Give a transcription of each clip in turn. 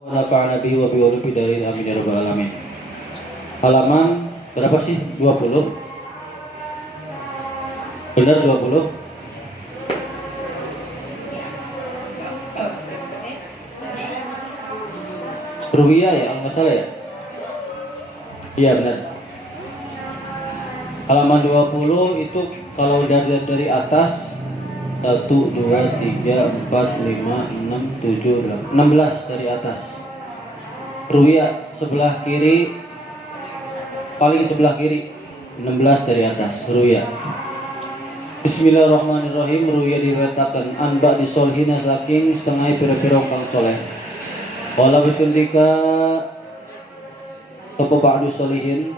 Wa nafa'ana bihi wa bi ulufi darin amin ya rabbal alamin. Halaman berapa sih? 20. Benar 20? Ruwiyah ya, kalau nggak salah ya? Iya benar. Halaman 20 itu kalau dari atas 1, 2, 3, 4, 5, 6, 7, 16 dari atas. Ruwiyah sebelah kiri, paling sebelah kiri 16 dari atas. Ruwiyah. Bismillahirrahmanirrahim. Ruwiyah diretakan anba disolhina saking setengah pira-pira kang soleh. Wala bisundika sapa ba'du solihin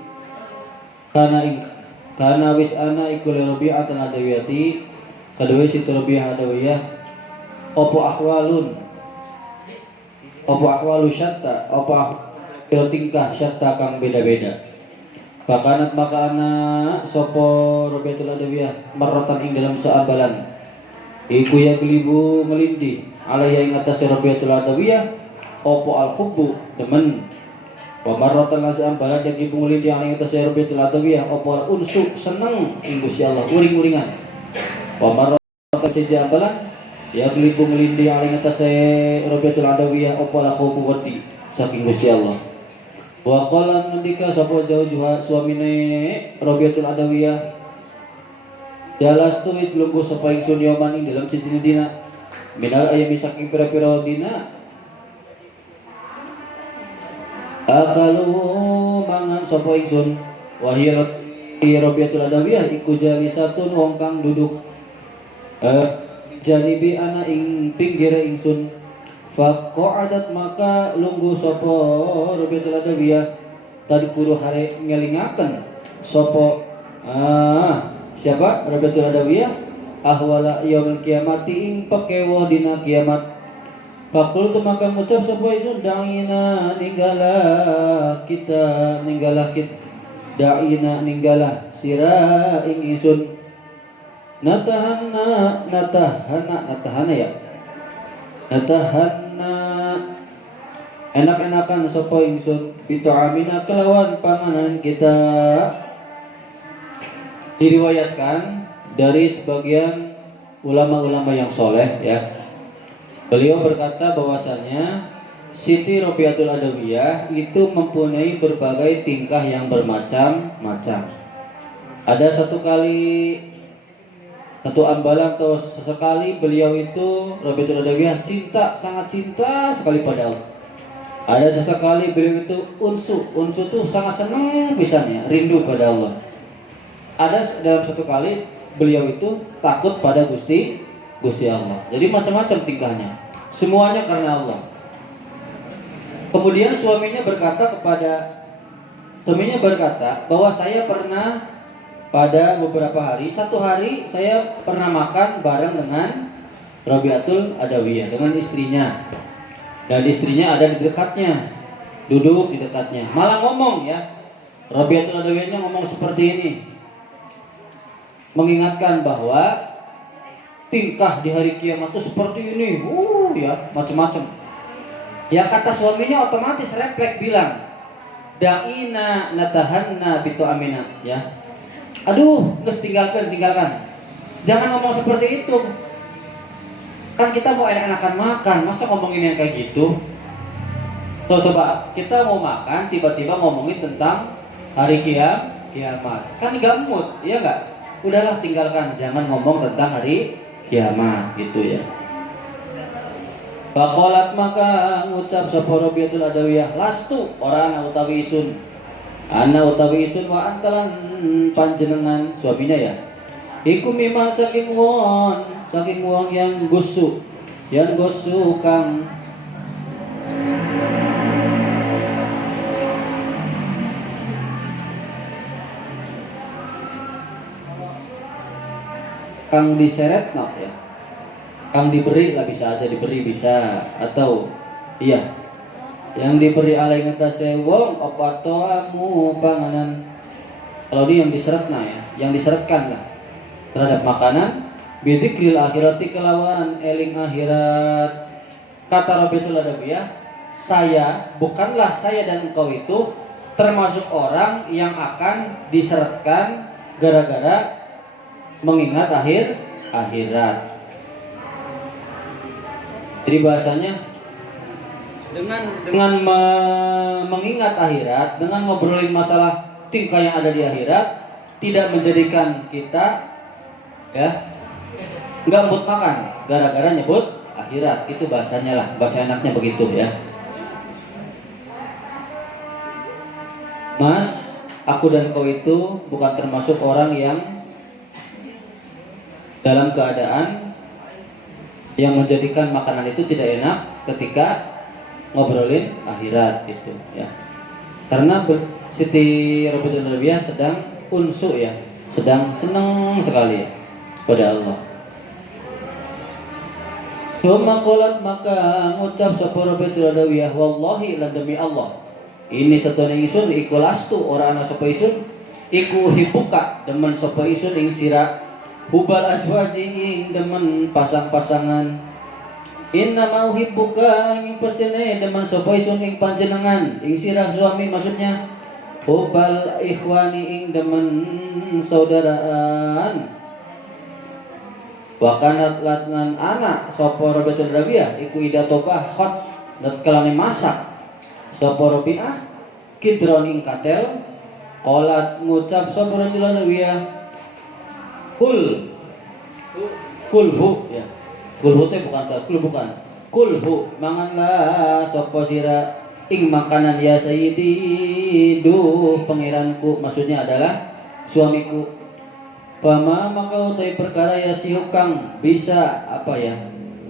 kana wis ana iku Rabi'ah al-Adawiyati kadue si Rabi'ah Adawiyah opo ahwalu syatta opo tingkah syatta kang beda-beda. Fakanat maka ana sopo Rabi'atul Adawiyah marratan ing dalam seabalan iku ya gelibu ngelindi alaiya ing atas Rabi'atul Adawiyah opo al-hubbu demen wa marratan seabalan yang ibu ngelindi alaiya ing atas Rabi'atul Adawiyah opo al-unsu seneng ing Gusti Allah uring-uringan wa marratan seabalan ya gelibu ngelindi alaiya ing atas Rabi'atul Adawiyah opo al-hubbu wati saking Gusti Allah. Wa qala ngendika sapa jauh suamine Rabi'atul Adawiyah jalas tulis lungguh sapa ingsun yoman ing dalam sidina dina minal ayami saking pira-pira dina akalu mangan sapa ingsun wahirat Rabi'atul Adawiyah iku jalisatun wong kang duduk janibi ana ing pinggire ingsun. Faqa'adat maka lungguh sapa Rabi'atul Adawiyah tadi kudu hare ngelingaken sapa siapa Rabi'atul Adawiyah ahwala yaumil kiamati ing pekewo dina kiamat. Faqul tu maka ngucap sapa isun da'ina ninggalah kita da'ina ninggalah sira ing isun natahana ya natahana enak-enakan sapa ingsun bita'amina kelawan panganan kita. Diriwayatkan dari sebagian ulama-ulama yang soleh ya, beliau berkata bahwasanya Siti Rabi'atul Adawiyah itu mempunyai berbagai tingkah yang bermacam-macam. Ada satu ambalan atau sesekali beliau itu Rabi'atul Adawiyah sangat cinta sekali pada Allah. Ada sesekali beliau itu unsu tuh sangat senang pisannya, rindu pada Allah. Ada dalam satu kali beliau itu takut pada Gusti Allah. Jadi macam-macam tingkahnya, semuanya karena Allah. Kemudian suaminya berkata bahwa saya pernah pada beberapa hari, satu hari saya pernah makan bareng dengan Rabi'atul Adawiyah dengan istrinya, dan istrinya ada di dekatnya, duduk di dekatnya, malah ngomong ya, Rabi'atul Adawiyahnya ngomong seperti ini, mengingatkan bahwa tingkah di hari kiamat itu seperti ini, ya macam-macam. Ya kata suaminya otomatis refleks bilang, da'ina natahanna bitu amina ya. Aduh, terus tinggalkan. Jangan ngomong seperti itu. Kan kita mau enak-enakan makan, masa ngomongin yang kayak gitu? Coba kita mau makan, tiba-tiba ngomongin tentang hari kiamat. Kan gak mood, iya nggak? Udahlah tinggalkan, jangan ngomong tentang hari kiamat, gitu ya. Faqalat maka ngucap sapa Rabi'atul Adawiyah, lastu orang utawi isun. Ana utawi isun wa antalan panjenengan suaminya ya. Iku mimang saking wong yang gosu kang diseret ya. Kang diberi lah, bisa aja diberi bisa, atau iya yang diberi alai ngatase wong apa toamu panganan. Kalau dia yang diseret ya, yang diseretkan lah terhadap makanan bidzikril akhirati kelawan eling akhirat. Kata Rabi'atul Adawiyah, bukanlah saya dan engkau itu termasuk orang yang akan diseretkan gara-gara mengingat akhirat. Jadi bahasanya dengan mengingat akhirat, dengan ngobrolin masalah tingkah yang ada di akhirat, tidak menjadikan kita nggak mood makan gara-gara nyebut akhirat. Itu bahasanya lah, bahasa enaknya begitu ya. Mas, aku dan kau itu bukan termasuk orang yang dalam keadaan yang menjadikan makanan itu tidak enak ketika ngobrolin akhirat gitu ya. Karena Siti Robitul Adawiyah sedang unsu ya, sedang senang sekali ya pada Allah. Suma qolat, maka ngucap sapa Robitul Adawiyah, wallahi lan demi Allah, ini satune ingsun iku lastu ora ana sapa ingsun iku hibuka demen sapa ingsun ing sira hubal azwaji ing demen pasang-pasangan. Inna mau hibbuka ing pastine demen sapa ingsun ing panjenengan ing sirah suami, maksudnya hubal ikhwani ing demen saudaraan. Wa kanat latnan anak sapa Rabi'atul Adawiyah iku ida tobah khot dat kalane masak sapa Rabi'ah kidron ing katel qolat ngucap sapa Rabi'atul Adawiyah kulhu ya. Kulhu teh bukan kulhu manganlah sapa sira ing makanan ya sayyidi duh pangeranku, maksudnya adalah suamiku. Pama maka utai perkara ya sihu kang bisa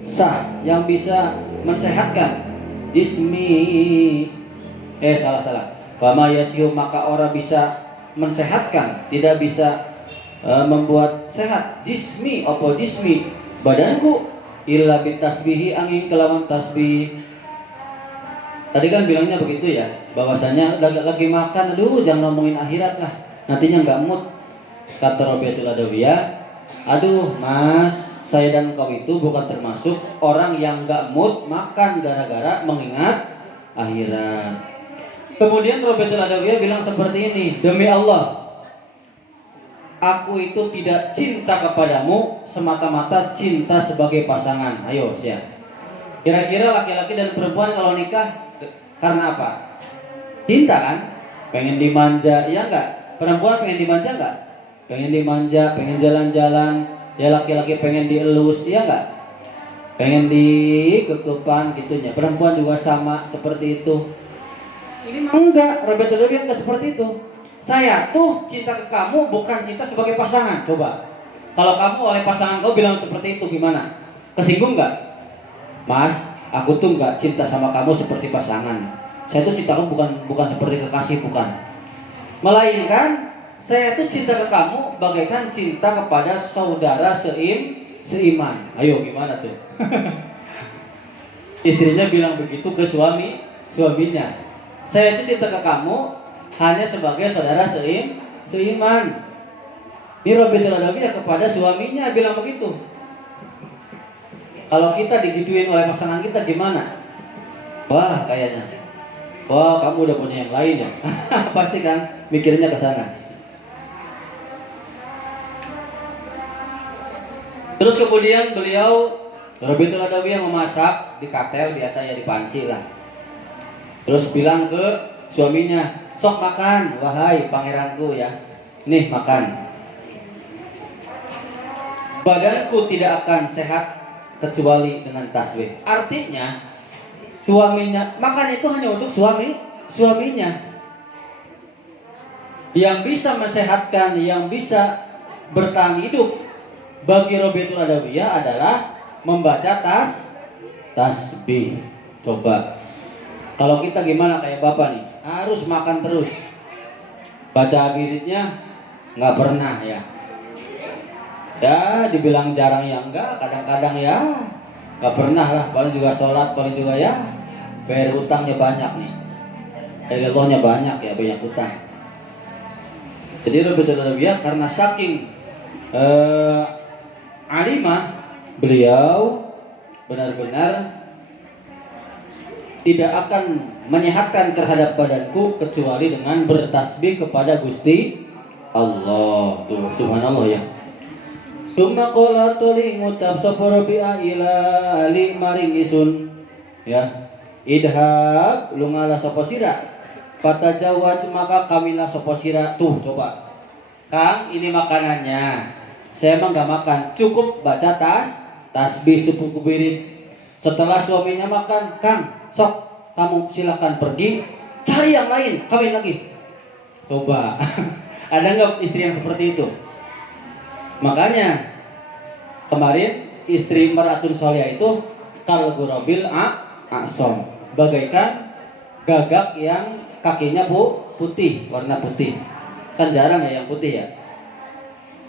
sah, yang bisa mensehatkan jismi salah. Pama ya sihu maka ora bisa mensehatkan, tidak bisa membuat sehat jismi badanku illa bitasbihi angin kelawan tasbih. Tadi kan bilangnya begitu ya, bahwasanya lagi makan, aduh jangan ngomongin akhirat lah, nantinya nggak mood. Kata Rabi'atul Adawiyah, aduh mas, saya dan kau itu bukan termasuk orang yang nggak mood makan gara-gara mengingat akhirat. Kemudian Rabi'atul Adawiyah bilang seperti ini, demi Allah, aku itu tidak cinta kepadamu semata-mata cinta sebagai pasangan. Ayo siap. Kira-kira laki-laki dan perempuan kalau nikah karena apa? Cinta kan? Pengen dimanja, iya enggak? Perempuan pengen dimanja enggak? Pengen dimanja, pengen jalan-jalan. Ya laki-laki pengen dielus, iya enggak? Pengen dikekepan gitunya. Perempuan juga sama seperti itu. Ini mah enggak, Rabi'atul Adawiyah enggak seperti itu. Saya tuh cinta ke kamu bukan cinta sebagai pasangan. Coba, kalau kamu oleh pasangan kau bilang seperti itu gimana? Kesinggung nggak? Mas, aku tuh nggak cinta sama kamu seperti pasangan. Saya tuh cinta kamu bukan seperti kekasih, bukan. Melainkan saya tuh cinta ke kamu bagaikan cinta kepada saudara seiman. Ayo gimana tuh? Istrinya bilang begitu ke suaminya. Saya tuh cinta ke kamu hanya sebagai saudara seiman. Ini Rabi'atul Adawiyah kepada suaminya bilang begitu. Kalau kita digituin oleh pasangan kita gimana? Wah kayaknya, wah kamu udah punya yang lain ya. Pasti kan mikirnya ke sana. Terus kemudian beliau Rabi'atul Adawiyah memasak di katel, biasanya di panci lah. Terus bilang ke suaminya, sok makan, wahai pangeranku ya. Nih makan. Badanku tidak akan sehat kecuali dengan tasbih. Artinya suaminya makan itu hanya untuk suaminya. Yang bisa mensehatkan, yang bisa bertahan hidup bagi Rabi'atul Adawiyah adalah membaca tasbih. Coba kalau kita gimana kayak bapak nih, harus makan terus. Baca wiridnya nggak pernah ya. Ya dibilang jarang ya enggak, kadang-kadang ya nggak pernah lah. Paling juga sholat, paling juga ya bayar utangnya banyak nih. Allahnya banyak ya, banyak utang. Jadi Rabi'atul Adawiyah karena saking alimah, beliau benar-benar tidak akan menyehatkan terhadap badanku kecuali dengan bertasbih kepada Gusti Allah. Tuh, subhanallah ya. Summa qala tuli ngucap sapa Rabi'ah ila ali maring isun ya. Idhab lungalah sapa sira. Fatajawaj maka kamilah sapa sira. Tuh coba. Kang, ini makanannya. Saya emang gak makan, cukup baca tasbih sepuku birit. Setelah suaminya makan, Kang, sok kamu silakan pergi cari yang lain, kawin lagi. Coba. Ada nggak istri yang seperti itu? Makanya kemarin istri Maratun Solihah itu kal gurabil a'som, bagaikan gagak yang kakinya putih, warna putih. Kan jarang ya yang putih ya.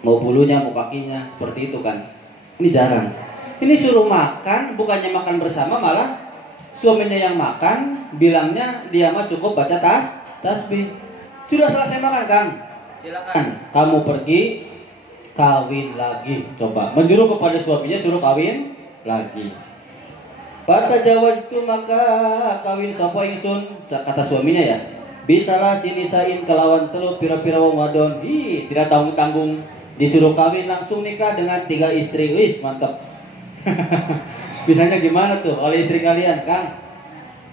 Mau bulunya, mau kakinya, seperti itu kan. Ini jarang. Ini suruh makan, bukannya makan bersama, malah suaminya yang makan, bilangnya dia mah cukup baca tasbih. Sudah selesai makan, Kang, silakan kamu pergi kawin lagi. Coba menyuruh kepada suaminya suruh kawin lagi. Pada jawab itu maka kawin sapa ingsun, kata suaminya ya. Bisalah sinisain kelawan telu pira-pira wong wadon. Tidak tanggung-tanggung, disuruh kawin langsung nikah dengan 3 istri. Wis mantap. Bisanya gimana tuh oleh istri kalian, Kang?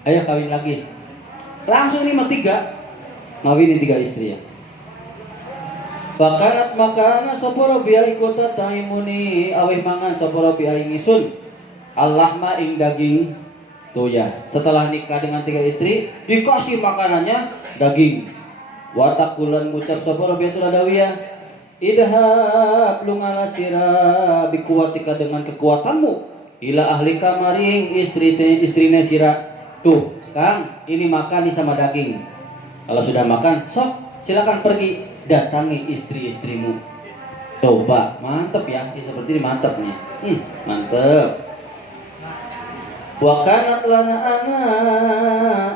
Ayo kawin lagi. Langsung nih 3 ngawinin 3 istri ya. Bakanat makana sapa Rabi'ah ikut taimuni awih mangan sapa Rabi'ah ing isun. Allah ma ing daging. Tuh ya, setelah nikah dengan 3 istri dikasih makanannya daging. Watakulan ngucap sapa Rabi'atul Adawiyah, idhab lungalah sira bikuwatika dengan kekuatanmu ila ahli kamaring istrine sira. Tuh Kang, ini makan nih sama daging. Kalau sudah makan, sok silakan pergi datangi istri-istrimu. Coba, mantep ya, seperti ini mantep nih. Mantep. Wa kanat lana ana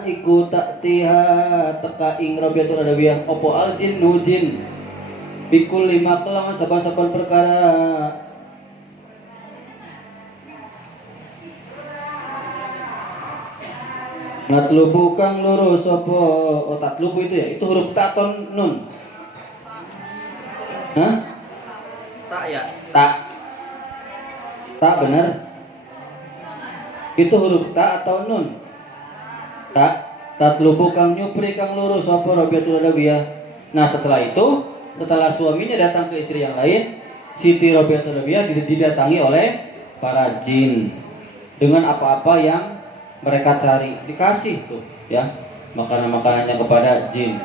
iku taktiha teka ing Rabi'atul Adawiyah opo aljin nujin bikul 5 kelawan saban-saban perkara natlubu kang lurus apa tatlubu itu ya, itu huruf ta atau nun? Hah? Tak ya? Tak benar? Itu huruf ta atau nun? Tatlubu kang nyupri kang lurus apa Rabi'atul Adawiyah. Nah setelah itu, setelah suaminya datang ke istri yang lain, Siti Rabi'atul Adawiyah didatangi oleh para jin dengan apa-apa yang mereka cari, dikasih tuh ya makanan-makanannya kepada jin.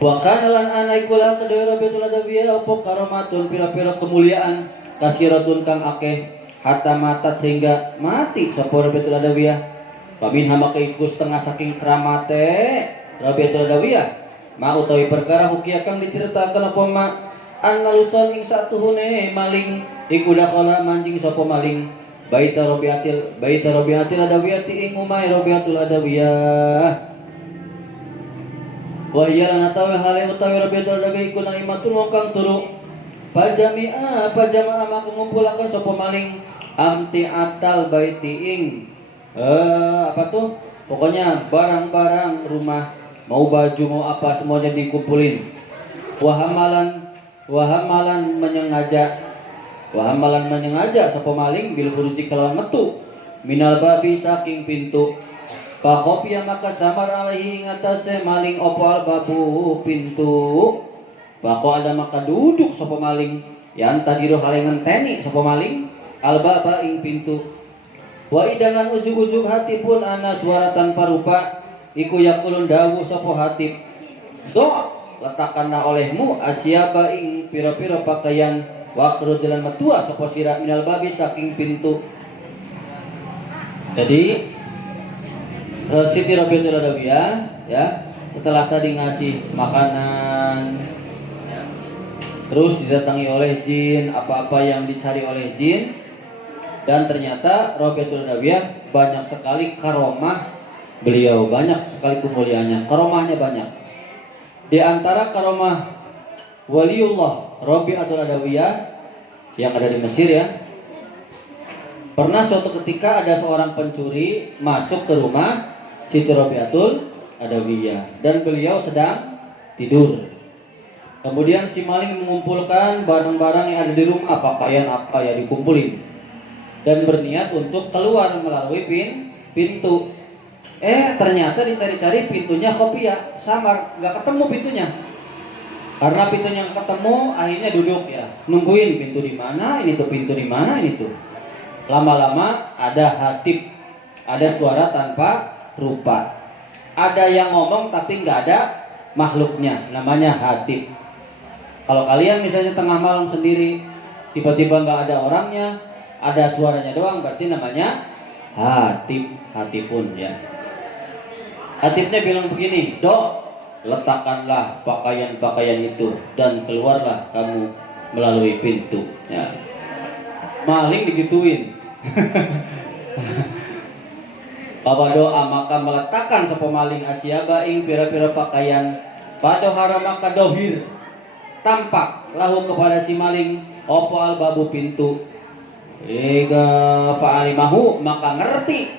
Wa kana lan ana ikula kedua Rabi'atul Adawiyah apa karomatun pira-pira kemuliaan kasiratun kang akeh hatta mata sehingga mati sapa Rabi'atul Adawiyah. Pamin hama iku setengah saking keramate Rabi'atul Adawiyah ma utawi perkara hukia kang diceritakan apa ma annalusan ing satuhune maling iku dakhala manjing sapa maling baita Rabi'atil Adawiyah ing umay Rabi'atul Adawiyah. Wa hiya lan atawi hale utawi Rabi'atul Adawiyah iku naimatul wong kang turu pajama'a maka ngumpulaken sapa maling amti atal baiti ing apa tuh pokoknya barang-barang rumah, mau baju mau apa semuanya dikumpulin. Wahamalan menyengaja sapa maling bil khuruji kalawan metu minal babi saking pintu. Pakopia maka samar alaihi ngatasé maling opo al babu pintu. Bako ada maka duduk sapa maling yang tadiru hale ngenteni sapa maling albaba ing pintu. Wa idanan ujug-ujug hati pun ana suara tanpa rupa iku yakulun dawuh sapa hatib. Do letakkanlah olehmu asyaba ing pira-pira pakaian wa jalan metua sapa sira minal babi saking pintu. Jadi Siti Rabi'atul Adawiyah ya, setelah tadi ngasih makanan ya, terus didatangi oleh jin, apa-apa yang dicari oleh jin. Dan ternyata Rabi'atul Adawiyah banyak sekali karomah beliau, banyak sekali kemuliaannya, karomahnya banyak. Di antara karomah waliullah Rabi'atul Adawiyah yang ada di Mesir ya, Pernah suatu ketika ada seorang pencuri masuk ke rumah Siti Robiatul Adawiyah dan beliau sedang tidur. Kemudian si maling mengumpulkan barang-barang yang ada di rumah, pakaian apa ya dikumpulin, dan berniat untuk keluar melalui pintu. Ternyata dicari-cari pintunya kopiah, samar, nggak ketemu pintunya. Karena pintunya nggak ketemu, akhirnya duduk ya, nungguin pintu di mana, ini tuh pintu di mana, ini tuh. Lama-lama ada hatib, ada suara tanpa rupa. Ada yang ngomong tapi nggak ada makhluknya, namanya hatib. Kalau kalian misalnya tengah malam sendiri, tiba-tiba nggak ada orangnya, ada suaranya doang, berarti namanya hatib, hatibun ya. Hatibnya bilang begini, Dok, letakkanlah pakaian-pakaian itu dan keluarlah kamu melalui pintu. Ya. Maling digituin. Bapa doa maka meletakkan sapa maling asyaba ing pira-pira pakaian pada haramaka dohir, tampak lahu kepada si maling opo al babu pintu. Ega fa'alimahu maka ngerti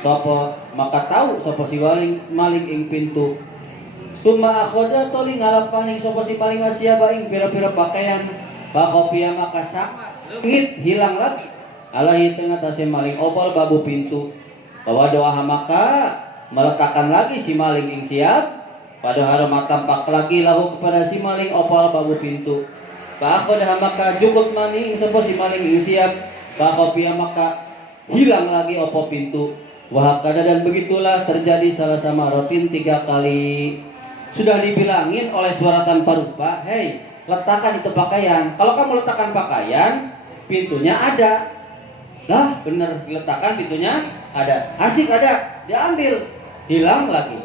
sapa, maka tahu sapa si maling ing pintu. Summa akhoda toli ngalapaning sapa si maling asyaba ing pira-pira pakaian bakopia maka sama leungit hilang lagi alaihi tengah tasih maling opal babu pintu. Bahwa doa maka meletakkan lagi si maling ing siap pada haramat tampak lagi lahu kepada si maling opal babu pintu. Bakhoda maka jukut maning sapa si maling ing siap bakopia maka hilang lagi opo pintu. Wahakada dan begitulah terjadi salah sama rotin 3 kali. Sudah dibilangin oleh suara tanpa rupa, hei letakkan itu pakaian. Kalau kamu letakkan pakaian, pintunya ada. Lah bener diletakkan pintunya ada. Asik ada, diambil, hilang lagi.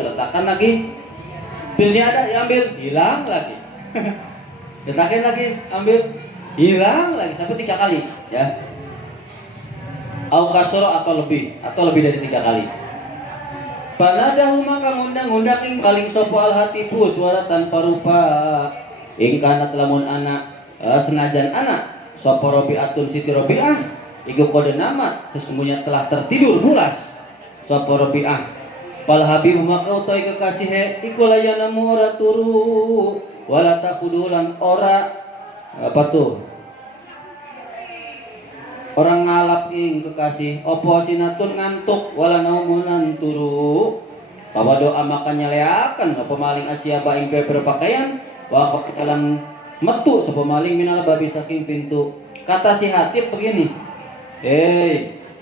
Letakkan lagi, pintunya ada, diambil, hilang lagi. Letakin lagi, ambil, hilang lagi sampai 3 kali, ya. Au kasoro atau lebih dari 3 kali. Panadahu maka ngundang-undang ing paling sopo al hatifu suara tanpa rupa ing kanat lamun anak senajan anak sopo Robi'atun Siti Robi'ah iku kode nama sesungguhnya telah tertidur pulas sopo Robi'ah pal habib maka utai kekasih iku layanamu ora turu wala takudulan ora apa tuh orang ngalap ing kekasih opo sinatun ngantuk wala naumunan turu. Bahwa doa makanya leakan sapa maling asyaba ing berpakaian wa qalan metu sapa maling minal babi saking pintu. Kata si hatib begini,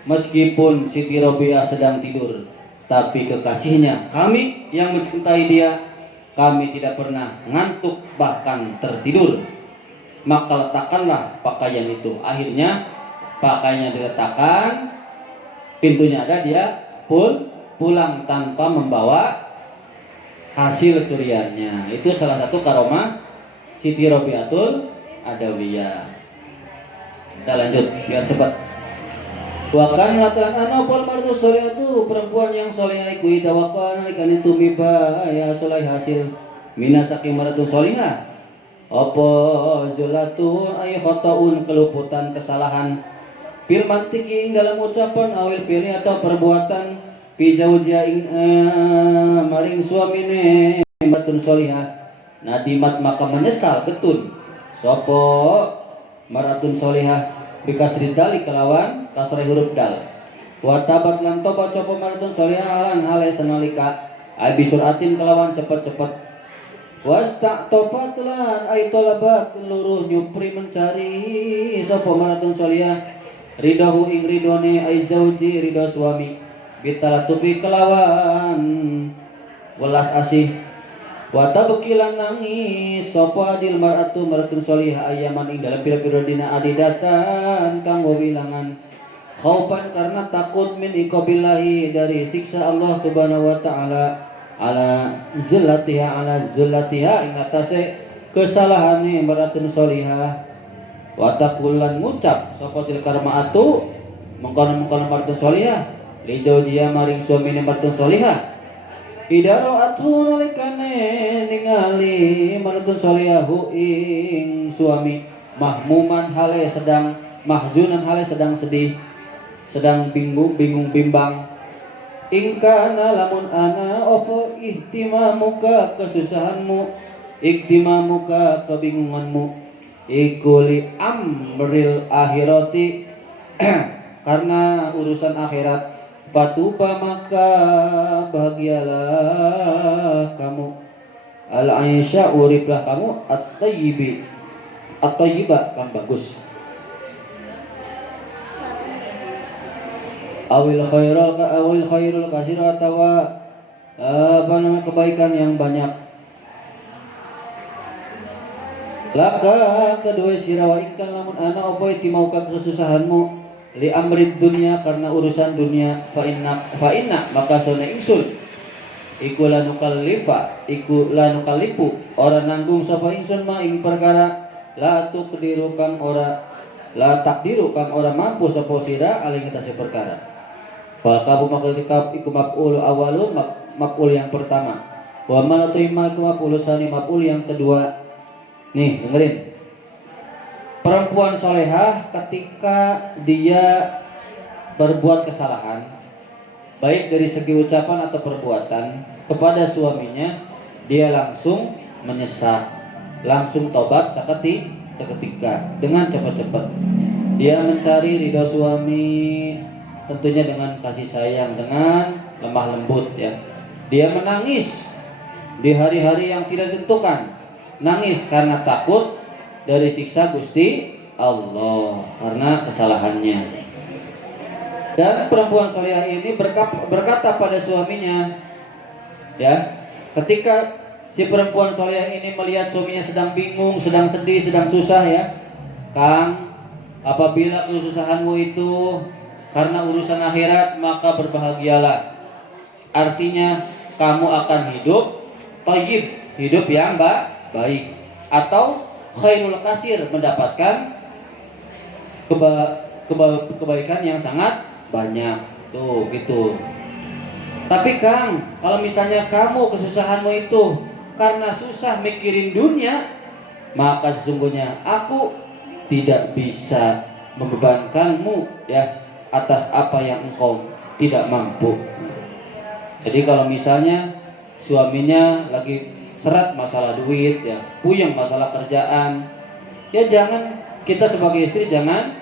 meskipun Siti Robiah sedang tidur, tapi kekasihnya kami yang mencintai dia, kami tidak pernah ngantuk bahkan tertidur. Maka letakkanlah pakaian itu. Akhirnya pakainya diletakkan, pintunya ada, dia pun pulang tanpa membawa hasil curiannya. Itu salah satu karomah Siti Robiatul Adawiyah. Kita lanjut biar cepat. Wakan latan anopol martu soleh itu perempuan yang soleh iku idawakan ikan itu miba ya soleh hasil minasaki maratu solihah. Apa zulatu ay khotoun keluputan kesalahan fil mantiki dalam ucapan awil pilih atau perbuatan pijauja ing maring suamine matun solihah nadimat maka menyesal getun sopo maratun solihah bikasri dali kelawan kasrah huruf dal wa tabat lan tobat sopo maratun solihah alan hale sanalika abi suratin kelawan cepet-cepet wasta tobat lan ay tolabat luruh nyupri mencari sopo maratun solihah ridahu ing ridone ay zauji ridho suami bitalatubi kelawan welas asih wa tabkilan nangis sapa adil mar'atu maratun sholihah ayaman ing dalam pira-pira dina adidatan kanggo bilangan khaufan karena takut min iqabillahi dari siksa Allah subhanahu wa ta'ala ala zillatiha ing atase kesalahane maratun sholihah watakulan ngucap sapa til karmaatu mengkono-mengkono martun solihah li jaujiya maring suamine martun solihah idaro atu nalikane ningali martun solihahu ing suami mahmuman hale sedang mahzunan hale sedang sedih, sedang bingung bimbang. Ingkana lamun ana opo ihtimamuka kesusahanmu, ihtimamuka kebingunganmu, ikuli amril akhirati karena urusan akhirat, patuba maka bahagialah kamu, al aisha uriplah kamu, at-tayyiba kan bagus. Awil khairul kasir atau kebaikan yang banyak. Laka kedua sirawa ikan lamun ana opo mau ka kesusahanmu li amrid dunia karena urusan dunia, fa inna maka sona ingsun iku lanukallifu ora nanggung sapa ingsun ma ing perkara la takdiru kang ora mampu sapa sira alih ngatasi perkara. Fakabu maklikap iku maf'ul awalun maf'ul yang pertama. Wa man terima iku maf'ul sani maf'ul yang kedua. Nih, dengerin. Perempuan solehah ketika dia berbuat kesalahan, baik dari segi ucapan atau perbuatan kepada suaminya, dia langsung menyesal, langsung tobat seketika dengan cepat-cepat. Dia mencari ridho suami, tentunya dengan kasih sayang, dengan lemah lembut ya. Dia menangis di hari-hari yang tidak ditentukan, nangis karena takut dari siksa Gusti Allah karena kesalahannya. Dan perempuan salihah ini berkata pada suaminya, ya, ketika si perempuan salihah ini melihat suaminya sedang bingung, sedang sedih, sedang susah ya, Kang, apabila kesusahanmu itu karena urusan akhirat maka berbahagialah. Artinya kamu akan hidup thayyib, hidup yang baik, atau khairul kasir, mendapatkan kebaikan yang sangat banyak. Tuh gitu. Tapi Kang, kalau misalnya kamu kesusahanmu itu karena susah mikirin dunia, maka sesungguhnya aku tidak bisa membebankanmu ya atas apa yang engkau tidak mampu. Jadi kalau misalnya suaminya lagi seret masalah duit ya, puyeng masalah kerjaan, ya jangan, kita sebagai istri jangan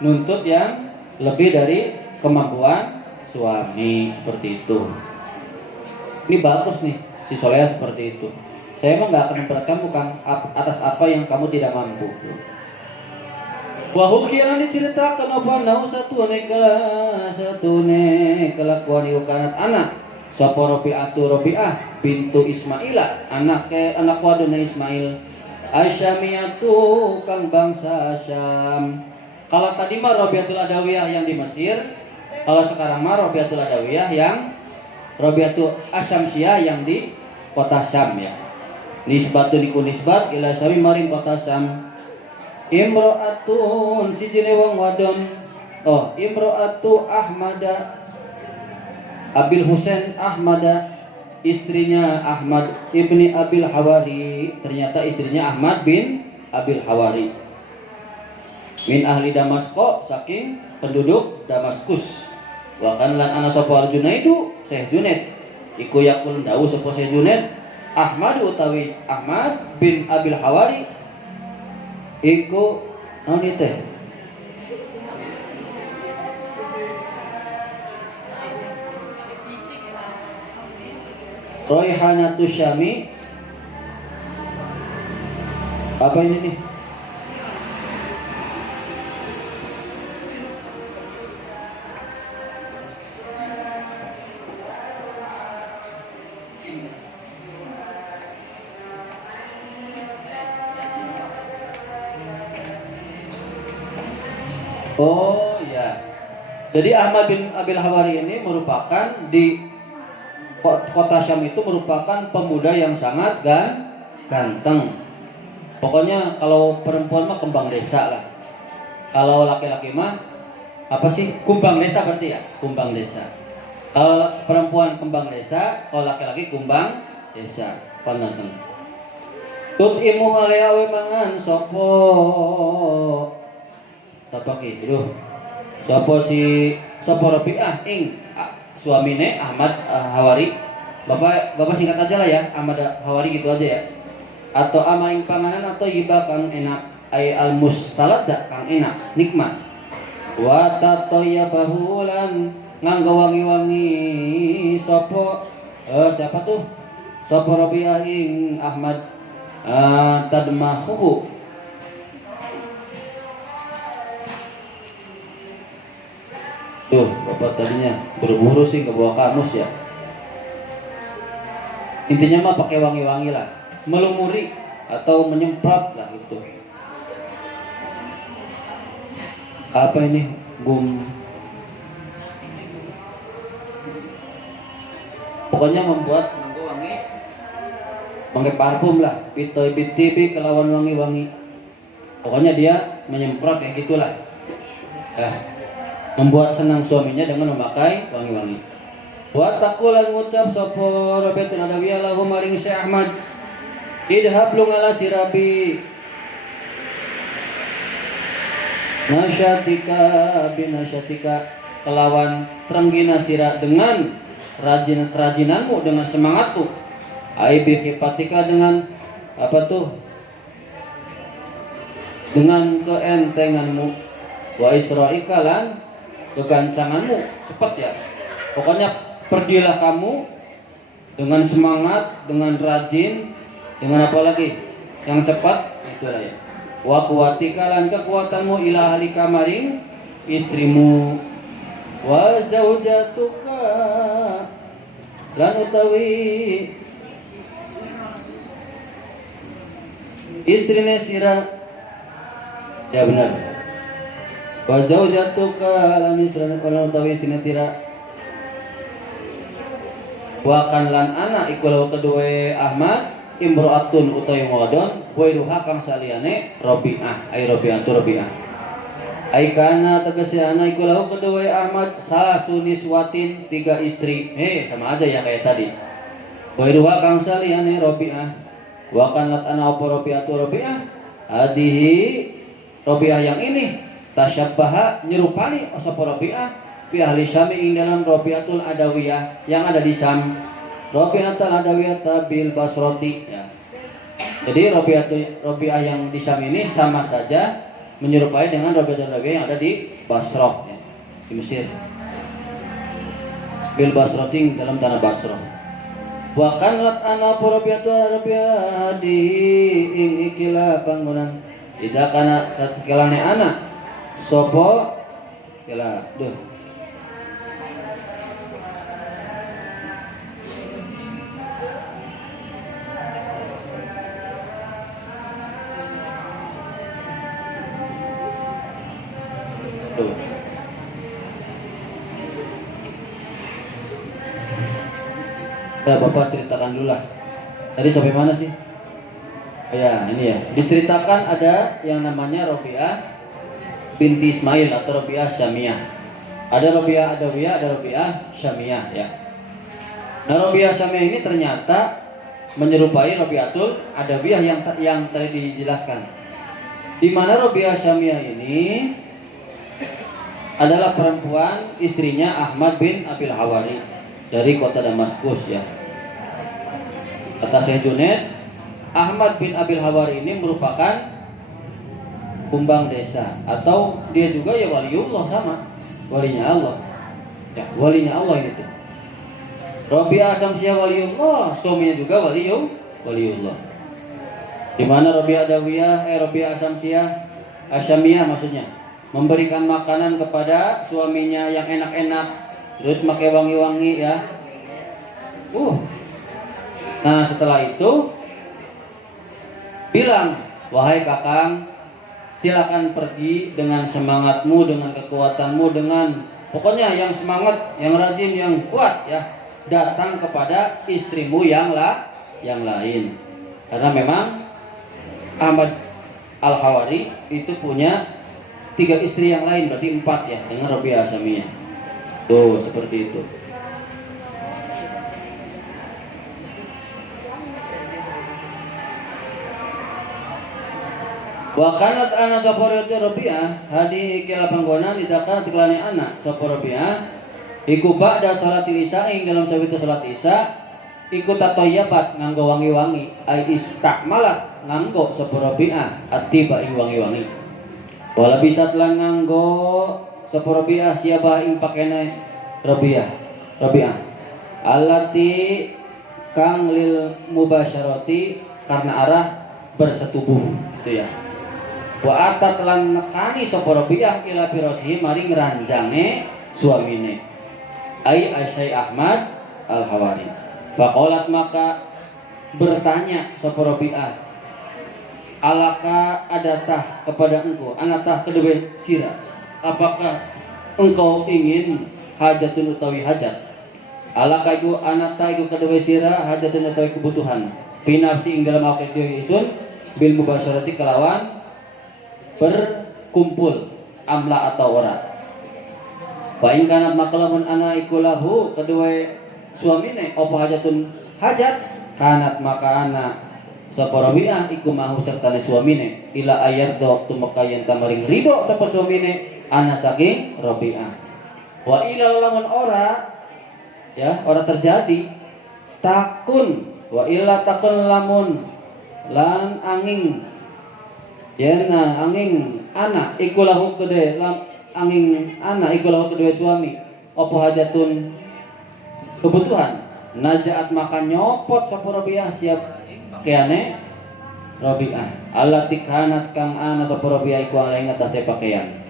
nuntut yang lebih dari kemampuan suami, seperti itu. Ini bagus nih si Soleh seperti itu. Saya emang gak akan memberatkan bukan atas apa yang kamu tidak mampu. Wahukiran diceritakan apa nau satu kelakuan iukanat anak sapa Robi'ah bintu Ismaila anak wadona Ismail Asyamiyatu kang bangsa Asyam. Kalau tadi mah Robiatul Adawiyah yang di Mesir, kalau sekarang mah Robiatul Adawiyah yang Robiatul Asyamsiyah yang di kota Syam ya. Nisbatu dikunisbat ila Syami maring kota Syam. Imro'atun sijine wong wadon. Imro'atu Ahmada Abil Husain Ahmada, istrinya Ahmad ibni Abil Hawari, ternyata istrinya Ahmad bin Abil Hawari. Min ahli Damasko, saking penduduk Damaskus. Wa kan lan ana sapa Junaidu Syekh Junaid iku yakul dawu sapa Syekh Junaid Ahmad utawi Ahmad bin Abil Hawari iku naon teh Raihanatu Syami. Apa ini nih? Oh ya. Jadi Ahmad bin Abil Hawari ini merupakan di kota Syam itu merupakan pemuda yang sangat ganteng. Pokoknya kalau perempuan mah kembang desa lah. Kalau laki-laki mah apa sih? Kumbang desa berarti ya? Kumbang desa. Kalau perempuan kembang desa, kalau laki-laki kumbang desa. Panateng. Tut imu haleawe mangan sopo tapaki itu sapa Rabi'ah ing suamine Ahmad Hawari. Bapak singkat aja lah ya, Ahmad Hawari gitu aja ya. Atau ama ing panganan atau yiba kang enak ay al mustaladda kang enak nikmat. Wa tatoyabahu lan nganggo wangi-wangi siapa tuh? Sapa Rabi'ah ing Ahmad tadmahu. Tuh, Bapak tadinya buru-buru sih ke bawah kamus ya. Intinya mah pakai wangi-wangi lah, melumuri atau menyemprot lah gitu. Apa ini? Pokoknya membuat wangi, pakai parfum lah, pitoy kelawan wangi-wangi. Pokoknya dia menyemprot kayak gitulah. Membuat senang suaminya dengan memakai wangi-wangi. Wa taqulan ngucap sapa Rabi'atun Adawiyah lahu maring Syekh Ahmad, idhab lungala sirabi nasyatika binasyatika, kelawan trenggina sira dengan kerajinanmu, dengan semangatmu, aibi hipatika, dengan apa tuh, dengan keentenganmu, wa isra'ika lan kegancanganmu, cepat ya. Pokoknya pergilah kamu dengan semangat, dengan rajin, dengan apa lagi? Yang cepat, itulah ya. Wa quwwatika lan kekuatanmu ila ahlika maring istrimu, wa zaujatuka lan utawi istrine sira. Ya benar. Wa zaujatuka lan istrine lan utawi istrine sira. Wa kan lan anak iku lawa kedue Ahmad imro'atun utawi wadon wairuha kang saliyane Rabi'ah ai Rabi'ah ai kana tegese ana iku lawa kedue Ahmad salah suniswatin 3 istri. Sama aja ya kayak tadi. Wairuha kang saliyane Rabi'ah wa kan lat ana apa Rabi'ah adihi Rabi'ah yang ini tasyabbaha nyerupani sapa Rabi'ah fi ahli Syam ing dalam Rabi'atul Adawiyah yang ada di Syam. Rabi'atul Adawiyah bil Basrati ya. Jadi Rabi'ah yang di Syam ini sama saja menyerupai dengan Rabi'atul Adawiyah yang ada di Basrah ya, di Mesir. Bil Basrati dalam tanah Basrah. Wa kan lat ana Rabi'atul Adawiyah di ing ikilah bangunan. Tidak kana tatkalane anak sopo kala duh. Ya, Bapak ceritakan dulu lah. Tadi sampai mana sih? Ya, ini ya. Diceritakan ada yang namanya Rabi'ah binti Ismail atau Rabi'ah Syamiyah. Ada Rabi'ah Adawiyah, ada Rabi'ah Syamiyah ya. Nah, Rabi'ah Syamiyah ini ternyata menyerupai Rabi'atul Adawiyah yang tadi dijelaskan. Di mana Rabi'ah Syamiyah ini adalah perempuan, istrinya Ahmad bin Abil Hawari dari kota Damaskus ya. Kata Syekh Junaid, Ahmad bin Abil Hawari ini merupakan kumbang desa atau dia juga ya waliullah, sama walinya Allah. Ya, walinya Allah ini tuh. Rabi'ah Syamsiyah waliullah, suaminya juga waliullah. Di mana Rabi'ah Adawiyah, Rabi'ah Syamsiyah, Asyamiyah maksudnya, memberikan makanan kepada suaminya yang enak-enak, terus pakai wangi-wangi ya. Nah setelah itu bilang, wahai kakang, silakan pergi dengan semangatmu, dengan kekuatanmu, dengan pokoknya yang semangat, yang rajin, yang kuat ya, datang kepada istrimu yang lain. Karena memang Ahmad Al-Hawari itu punya 3 istri yang lain, berarti 4 ya, dengan Rabi'ah Syamiyah. Tuh seperti itu. Wa kanat ana saporiyatu Rabi'ah hadi kila panggonan didakar tiklane anak sapa Rabi'ah iku ba'da salatil isya ing dalam sawitu salat isya iku tatoyabat nganggo wangi-wangi ai istakmalat nganggo sapa Rabi'ah atiba ing wangi-wangi wala bisa lan nganggo sapa Rabi'ah siapa ing pakene Rabi'ah allati kang lil mubasyarati karena arah bersetubuh itu ya. Wa atat lan nekani sapa Rabi'ah ila firasihi maring ranjange suamine. Ai Aisyah Ahmad Al-Hawari. Faqalat maka bertanya sapa Rabi'ah, alaka adatah kepada engkau anatah kedua sira. Apakah engkau ingin hajatun utawi hajat? Alaka iku anatah iku kedua sira hajatun utawi kebutuhan. Binafsi ing dalam awake dhewe isun bil mubasyarati kelawan berkumpul amla atau ora. Wa in kana maqlamun ana iku lahu kedua suamine apa hajatun hajat kanat maka ana sapa Rabi'ah iku mahu sertane suamine ila ayat waktu makayan tamaring ridho sapa suamine ana saking Rabi'ah. Wa ila lamun ora ya ora terjadi takun wa illa takun lamun lan angin yana angin anak iku lahu kedue angin anak iku lahu kedue suami apa hajatun kebutuhan najaat maka nyopot sapa Rabi'ah siap keane Rabi'ah allati kanat kang ana sapa Rabi'ah iku ala ing atase pakaian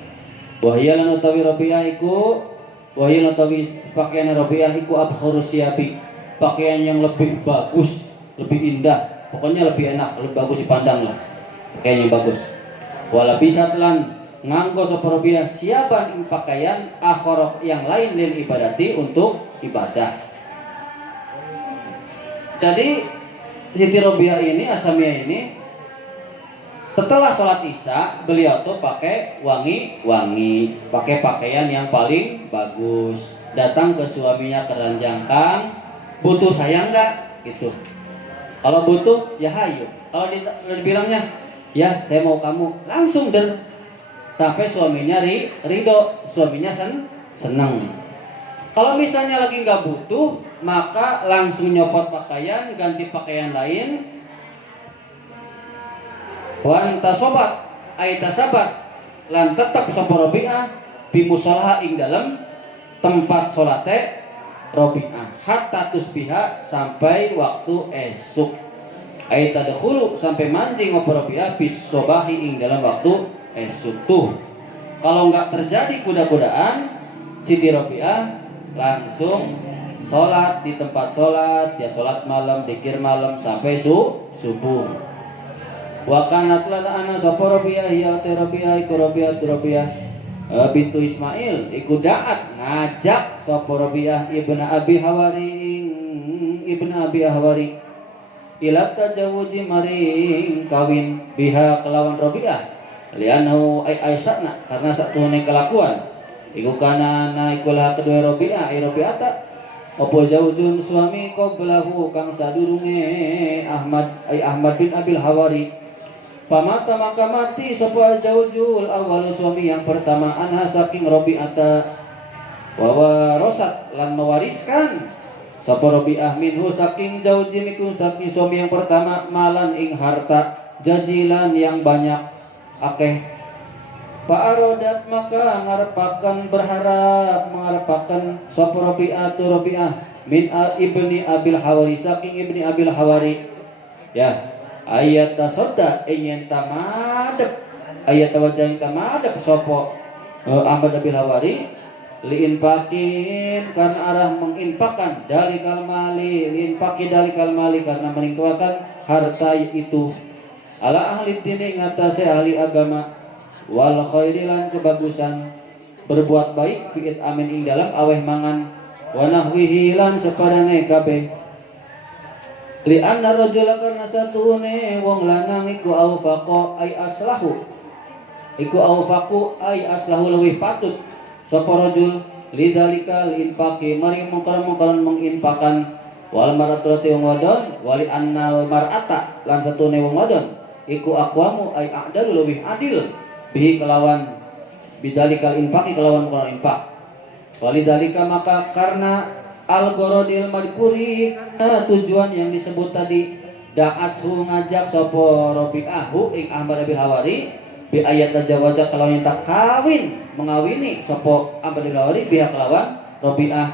wa hiya lan utawi Rabi'ah iku wa hiya utawi pakaian Rabi'ah iku abkharu siyabi pakaian yang lebih bagus lebih indah pokoknya lebih enak lebih bagus dipandang lah pakaian yang bagus wala bisa lan nganggo sapa Rabi'ah siapa ing pakaian akhara yang lain lil ibadati untuk ibadah. Jadi Siti Rabi'ah ini Asamiyah ini setelah sholat isya beliau tuh pakai wangi-wangi, pakai pakaian yang paling bagus, datang ke suaminya keranjangkan, butuh saya enggak gitu. Kalau butuh ya hayu, kalau dibilangnya ya saya mau kamu, langsung sampai suaminya ridho, suaminya senang. Kalau misalnya lagi nggak butuh, maka langsung nyopot pakaian, ganti pakaian lain. Wan tasobat, tasabat, lan tetap sapa Rabi'ah bimusalah ing dalam tempat salate Rabi'ah hatta tusbiha sampai waktu esok. Tadkhulu sampai mancing apa Rabi'ah bis sobahi ing dalam waktu esok tuh. Kalau nggak terjadi kuda-kudaan, Siti Rabi'ah langsung sholat di tempat sholat, ya sholat malam, dzikir malam sampai subuh. Wa kanat lana ana sapa Rabi'ah ya Rabi'ah iku Rabi'ah bintu Ismail iku da'at ngajak sapa Rabi'ah ibnu Abi Hawari ila tajawuji maring kawin biha kelawan Rabi'ah lianhu aisyana karena satune kelakuan iku kana iku lah kedua Rabi'ah Rabi'ata apa zaujun suami qablahu kang sadurunge Ahmad bin Abil Hawari pamata maka mati sapa zaujul awal suami yang pertama anha saking Rabi'ata wa warasat lan mewariskan sapa Rabi'ah minhu saking zauji mikun saking suami yang pertama malan ing harta jajilan yang banyak akeh fa'arodat maka mengharapkan sapa Rabi'ah min ibni Abil Hawari saking ibni Abil Hawari ya ayat tasadda ingin tamadab ayat wajah tamadab sapa Ahmad Abil Hawari liinfakin karena arah menginfakkan dari kalmali liinfaki dari kalmali karena menginfakkan harta itu ala ahli dini ngatasi ahli agama wal khairilan kebagusan berbuat baik fi'it amin ing dalam aweh mangan wa nahwihi lan sepadane kabeh li anna rajula karna satune wong lanang iku awfaqo ay aslahu luwih patut sapa rajul lidzalika linfaqi mari mungkar-mungkaran menginfakan wal mar'atu wong wadon wali annal mar'ata lan satune wong wadon iku aqwamu ay a'dalu lebih adil bihi kelawan bidalikal infaqi kelawan infak. Walidalika maka karena al-gharadil madkuri karena tujuan yang disebut tadi da'athu ngajak sapa Rabi'ahu ing Ahmad bin Hawari bi ayat tajawaja kelawan tak kawin mengawini sapa Ahmad bin Hawari biha kelawan Rabi'ah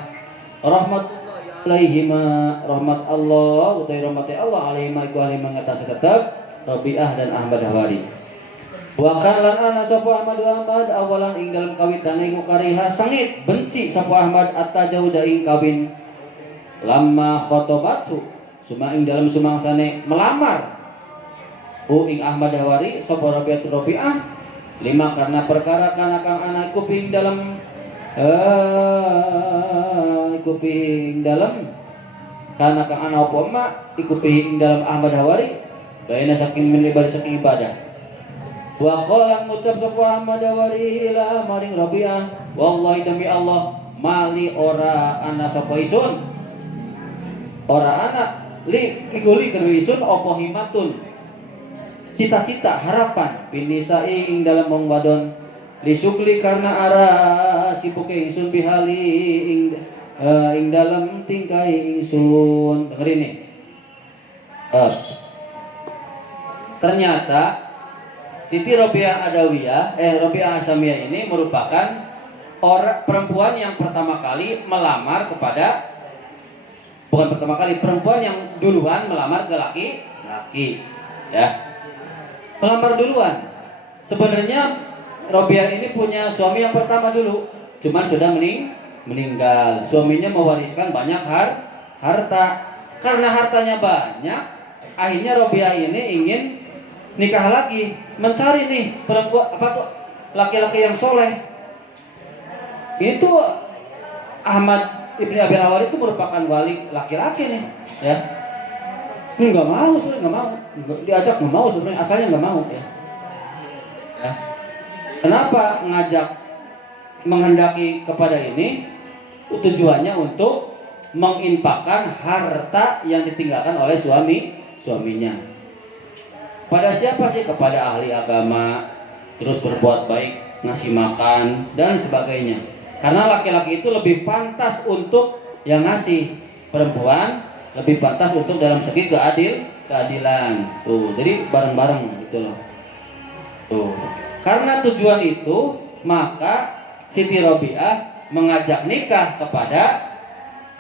rahmatullahi alaihima rahmat Allah utai rahmati Allah alaihima iku alaihi mengatasi tetap Rabi'ah dan Ahmad Hawari. Wa kan lan ana sapa Ahmad awalan ing dalam kawitan iku kariha sengit benci sapa Ahmad at-tajawuja ing kawin lamma khotobatu suma ing dalam sumangsane melamar ing Ahmad Hawari sapa Rabi'ah lima karena perkara kana kang ana kuping dalam karena kang ana apa mak kuping dalam Ahmad Hawari baina saking min ibadah saking ibadah. Wa qala ngucap sapa Ahmad Hawari ila maring Rabi'ah wallahi demi Allah mali ora ana sapa isun ora ana li kigoli kedue isun apa himatun cita-cita harapan binisai ing dalam wong wadon lisukli karena ara sibuke ingsun bihali ing dalam tingkai ingsun. Dengerin nih. Ternyata Siti Rabi'ah Adawiyah, Rabi'ah Asamiyah ini merupakan orang perempuan yang pertama kali melamar kepada, bukan pertama kali, perempuan yang duluan melamar ke laki-laki, ya. Melamar duluan. Sebenarnya Rabi'ah ini punya suami yang pertama dulu, cuman sudah meninggal. Suaminya mewariskan banyak harta. Karena hartanya banyak, akhirnya Rabi'ah ini ingin nikah lagi, mencari nih perempuan laki-laki yang soleh. Itu Ahmad ibni Abi Hawari itu merupakan wali laki-laki nih, ya. Ini nggak mau, diajak nggak mau sebenarnya, asalnya nggak mau, ya. Kenapa ngajak menghendaki kepada ini? Tujuannya untuk menginfakkan harta yang ditinggalkan oleh suaminya. Pada siapa sih? Kepada ahli agama, terus berbuat baik, ngasih makan dan sebagainya. Karena laki-laki itu lebih pantas untuk yang ngasih, perempuan lebih pantas untuk dalam segi keadilan. Tuh, jadi bareng-bareng gitu loh. Tuh. Karena tujuan itu, maka Siti Rabi'ah mengajak nikah kepada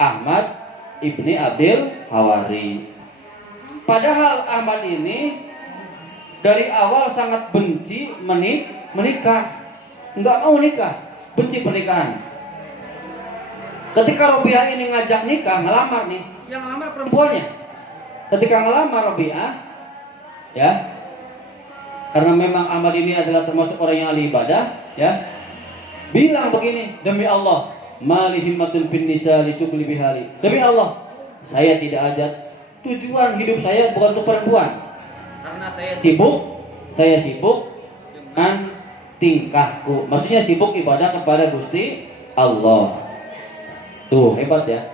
Ahmad ibni Abil Hawari. Padahal Ahmad ini dari awal sangat benci menikah, nggak mau nikah, benci pernikahan. Ketika Rabi'ah ini ngajak nikah, ngelamar nih, yang ngelamar perempuannya. Ketika ngelamar Rabi'ah, ya, karena memang Ahmad ini adalah termasuk orang yang ahli ibadah, ya, bilang begini, demi Allah, mali himmatun bin nisa lisukli bihali. Demi Allah, saya tidak ajak. Tujuan hidup saya bukan untuk perempuan. Karena saya sibuk dengan tingkahku. Maksudnya sibuk ibadah kepada Gusti Allah. Tuh, hebat ya.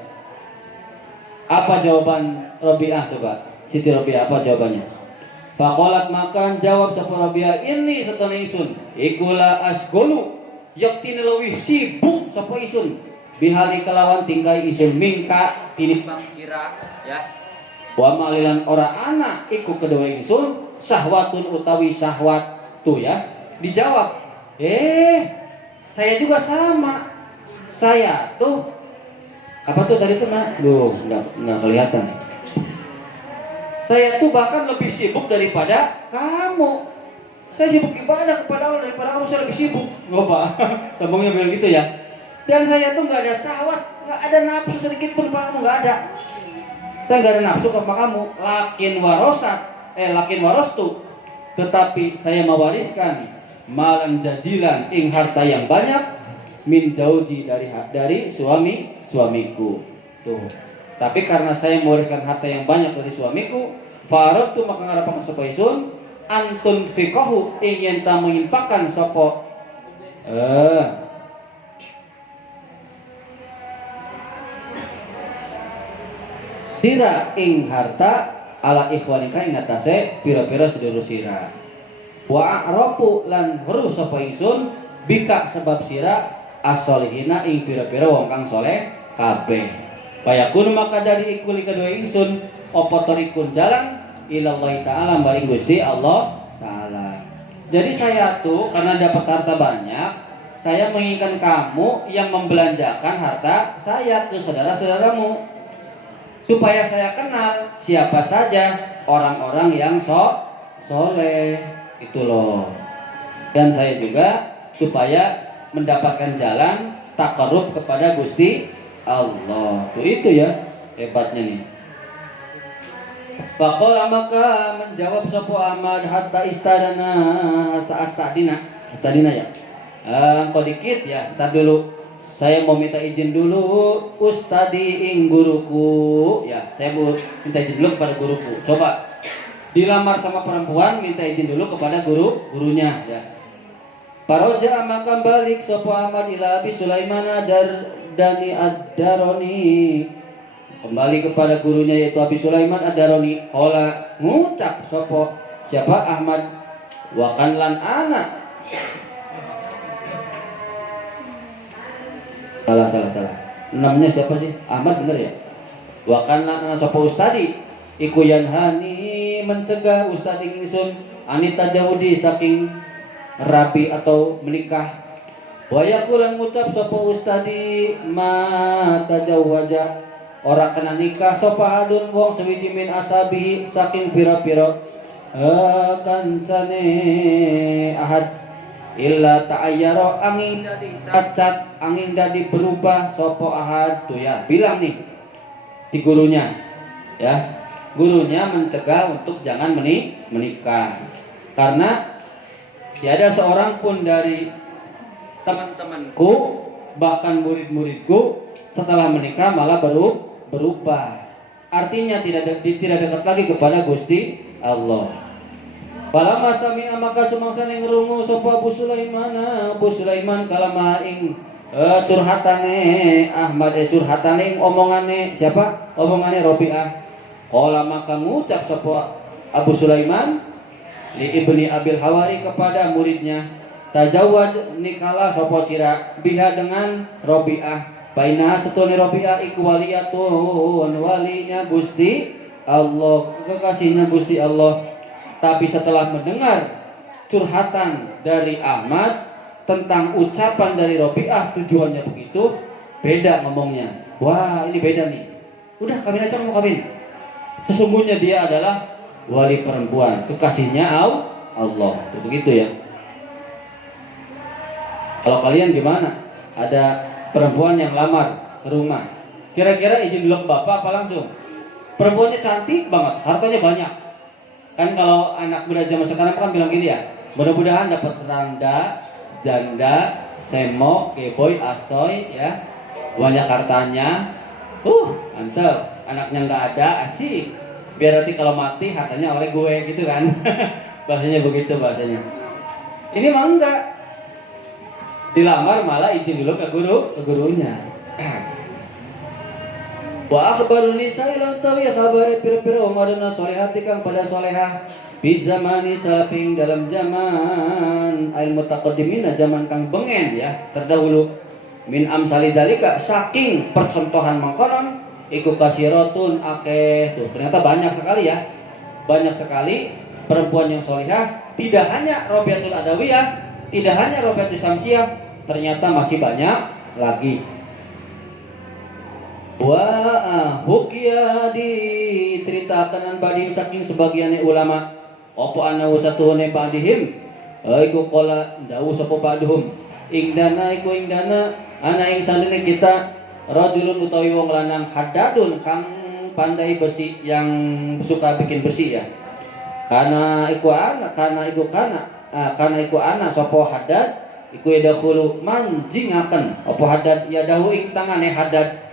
Apa jawaban Rabi'ah coba? Siti Rabi'ah apa jawabannya? Faqalat makan jawab sapa Rabi'ah ini setelah isun. Ikula asgolu yakti nelawih sibuk sapa isun. Bihali kelawan tingkai isun mingka tinimbang sira, ya. Wa malilan ora anak iku kedua ingsun syahwatun utawi syahwat. Tuh ya, dijawab. Saya juga sama. Saya tuh apa tuh tadi tuh Mak? Duh, enggak kelihatan. Saya tuh bahkan lebih sibuk daripada kamu. Saya sibuk ibadah kepada Allah daripada kamu, saya lebih sibuk. Bapak, tambungnya bilang gitu ya. Dan saya tuh nggak ada syahwat, nggak ada nafsu sedikit pun pada kamu, nggak ada. Saya nggak ada nafsu sama kamu, lakin warostu. Tetapi saya mewariskan malan jajilan ing harta yang banyak min jauji dari suamiku. Tuh. Tapi karena saya mewariskan harta yang banyak dari suamiku, faratu maka ngarapaken sapa isun antun fikohu ingin ta menginfakkan sapa sira ing harta ala ikhwanika ing atase pira-pira sedulur sira. Wa a'rafu lan weruh sapa ingsun bika sebab sira as-solihina ing pira-pira wong kang saleh kabeh. Payakun maka dari iku kedua ingsun apa tarikun jalan ilallahi ta'ala maring Gusti Allah ta'ala. Jadi saya tuh karena dapat harta banyak, saya menginginkan kamu yang membelanjakan harta saya ke saudara-saudaramu supaya saya kenal siapa saja orang-orang yang soleh itu loh. Dan saya juga supaya mendapatkan jalan taqarrub kepada Gusti Allah. Tuh itu ya hebatnya nih. Faqala maka menjawab sapa Ahmad hatta astadina ya. Kok dikit ya, ntar dulu. Saya mau minta izin dulu ustadi ing guruku ya. Saya mau minta izin dulu kepada guruku. Coba dilamar sama perempuan minta izin dulu kepada gurunya ya. Paroja maka balik sapa Ahmad ila Abi Sulaiman Dani Ad-Darani, kembali kepada gurunya yaitu Abi Sulaiman Ad-Darani. Qala ngucap sapa siapa Ahmad wa kan lan anak salah namanya siapa sih Ahmad bener ya. Wa kan lan anak sapa ustadi iku yanhani mencegah ustadi ingsun anita jahudi saking rabi atau menikah. Wa yaqulan ngucap sapa ustadi ma tajawwaja ora kena nikah sapa adun wong sewiji min asabi saking pira-pira kancane ahad illa ta'ayyara angin dadi cacat angin dadi berubah sapa ahad. Tuh ya bilang nih si gurunya ya, gurunya mencegah untuk jangan menikah karena tiada seorang pun dari teman-temanku bahkan murid-muridku setelah menikah malah berubah. Artinya tidak dekat lagi kepada Gusti Allah. Falamma sami'a maka sumangsa ning ngrungu sapa Abu Sulaiman kalama ing curhatane Ahmad curhatane omongane siapa? Omongane Rabi'ah. Qala maka ngucap sapa Abu Sulaiman li ibni Abil Hawari kepada muridnya, tajawwaj nikala sapa sira biha dengan Rabi'ah. Baina setune Rabi'ah iku waliyatun walinya Gusti Allah, kekasihnya Gusti Allah. Tapi setelah mendengar curhatan dari Ahmad tentang ucapan dari Rabi'ah tujuannya begitu, beda ngomongnya. Wah, ini beda nih. Udah kawin aja, mau kawin. Sesungguhnya dia adalah wali perempuan, kekasihnya Allah. Begitu ya. Kalau kalian gimana? Ada perempuan yang lamar ke rumah, kira-kira izin dulu ke bapak apa langsung? Perempuannya cantik banget, hartanya banyak. Kan kalau anak muda zaman sekarang kan bilang gini ya, mudah-mudahan dapat randa, janda, semok, keboy, asoy ya, banyak hartanya. Mantap. Anaknya nggak ada, asik. Biar nanti kalau mati hartanya oleh gue gitu kan. Bahasanya begitu bahasanya. Ini mah enggak. Dilamar malah izin dulu ke gurunya. Wa akhbaruni sailan tawi khabari pira-pira umaruna solehati kang pada solehah bi zamani salafing dalam zaman al mutaqaddimin zaman kang bengen ya terdahulu min amsali dalika saking percontohan mangkonon iku kasiratun akeh. Tuh ternyata banyak sekali ya, banyak sekali perempuan yang solehah. Tidak hanya Rabi'atul Adawiyah, tidak hanya Rabi'atul Syamsiyah, ternyata masih banyak lagi. Wa hukia diceritakan badin saking sebagiannya ulama opo anahu satuhune badihim iku qala dawu sapa baduhum ingdana iku ingdana ana ing sandene kita rajulun utawi wong lanang haddadun kang pandai besi yang suka bikin besi ya. Karena iku anak sapa haddad iku yadkhulu manjingaken apa haddad yadahu ing tangane haddad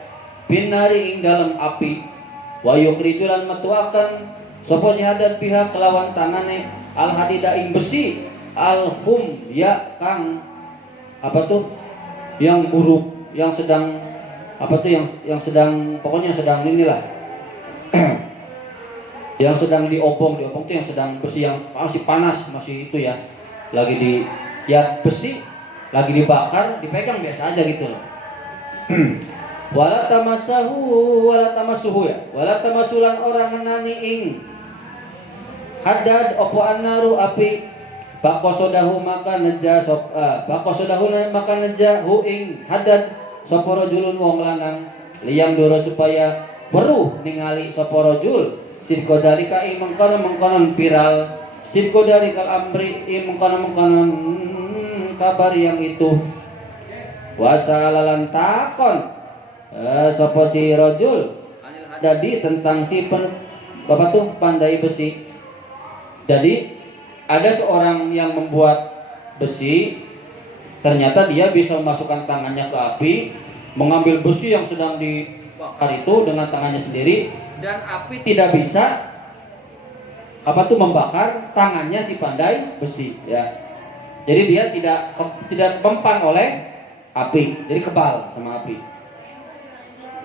binari ing dalam api wa yukhrijulan metuaken sapa si haddad pihak kelawan tangane al hadida ing besi al hum ya kang apa tuh yang buruk yang sedang apa tuh yang sedang pokoknya sedang inilah Yang sedang diopong itu yang sedang besi yang masih panas, masih itu ya, lagi di ya besi lagi dibakar, dipegang biasa aja gitu loh. Wala tamasuhu ya, wala tamasulan orang nani ing hadad opo annaru api bakosodahu maka neja bakosodahu maka neja hu ing hadad sapa rajulun wong lanang liyang doro supaya weruh ningali sapa rajul sidko dalika ing mengkonon viral sidko dalikal amri ing mengkonon kabar yang itu wasalalan takon sapa si rajul anil hadadi tentang si bapak tuh pandai besi. Jadi ada seorang yang membuat besi, ternyata dia bisa memasukkan tangannya ke api, mengambil besi yang sedang dibakar itu dengan tangannya sendiri, dan api tidak bisa membakar tangannya si pandai besi ya. Jadi dia tidak mempan oleh api, jadi kebal sama api.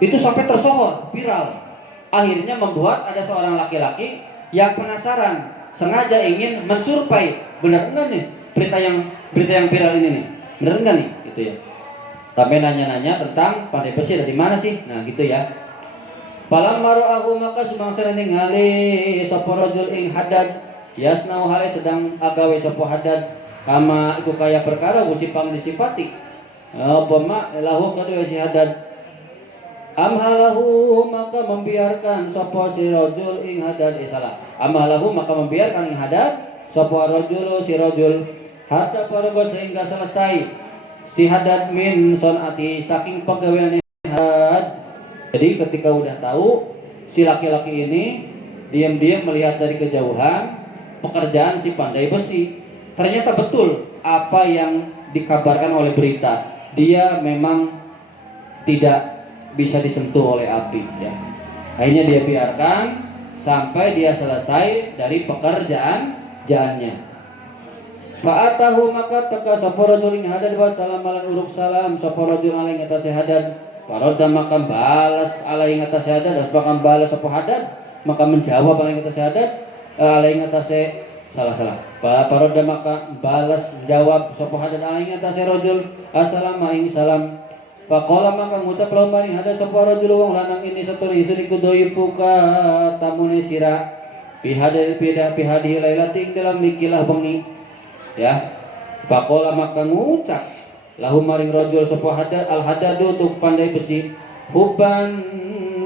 Itu sampai tersohor, viral. Akhirnya membuat ada seorang laki-laki yang penasaran, sengaja ingin mensurvei, benar enggak nih berita yang viral ini nih, benar enggak nih, gitu ya. Sampai nanya-nanya tentang pandai besi dari mana sih, nah gitu ya. Palam maru'ahu maka sumangsa ningali sapa rajul ing hadad, yasnau hale sedang agawe sapa hadad, kama iku kaya perkara gusipang disipati. Apa mak lahu kedua si hadad. Amhalahu maka membiarkan sapa si rajul ing hadad salah. Amhalahu maka membiarkan ing hadad sapa rajul si rajul hatta paraga sehingga selesai si hadad min sonati saking pegawaian hadad. Jadi ketika udah tahu si laki-laki ini diam-diam melihat dari kejauhan pekerjaan si pandai besi. Ternyata betul apa yang dikabarkan oleh berita. Dia memang tidak bisa disentuh oleh api ya. Akhirnya dia biarkan sampai dia selesai dari pekerjaannya. Fa'atahu maka teka sapa rajul ing hadad wa salam lan uruk salam sapa rajul alai ngatas hadad. Faradda maka balas alai ngatas hadad, maka balas sapa hadad, maka menjawab alai ngatas hadad, alai ngatas salah. Faradda maka balas jawab sapa hadad alai ngatas rajul assalamu alaikum salam. Faqala maka ngucap lawan maring hada sapa rajul wong lanang ini saturi isri kudoi puka tamune sira pihadi lailating dalam mikilah bengi ya. Faqala maka ngucap lahum maring rajul sapa hadad al hadadu tuk pandai besi hubban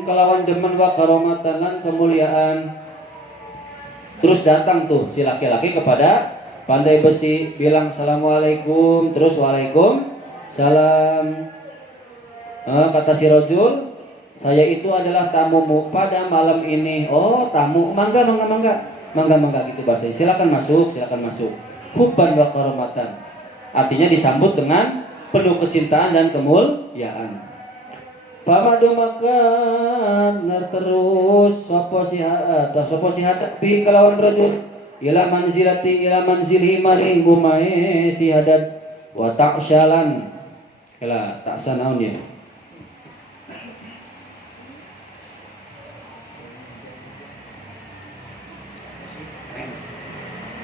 kelawan demen wa karomatan lan kemuliaan. Terus datang tuh si laki-laki kepada pandai besi bilang assalamualaikum, terus waalaikumsalam. Kata si rajul, saya itu adalah tamumu pada malam ini. Oh, tamu, mangga gitu bahasanya. Silakan masuk. Hubban wa karomatan. Artinya disambut dengan penuh kecintaan dan kemuliaan. Pamadu makan terus sapa si hadad bi kalawan rajul ila manzilihi maring gumae si hadad wa ta'syalan. Kala ta'sa naon ya.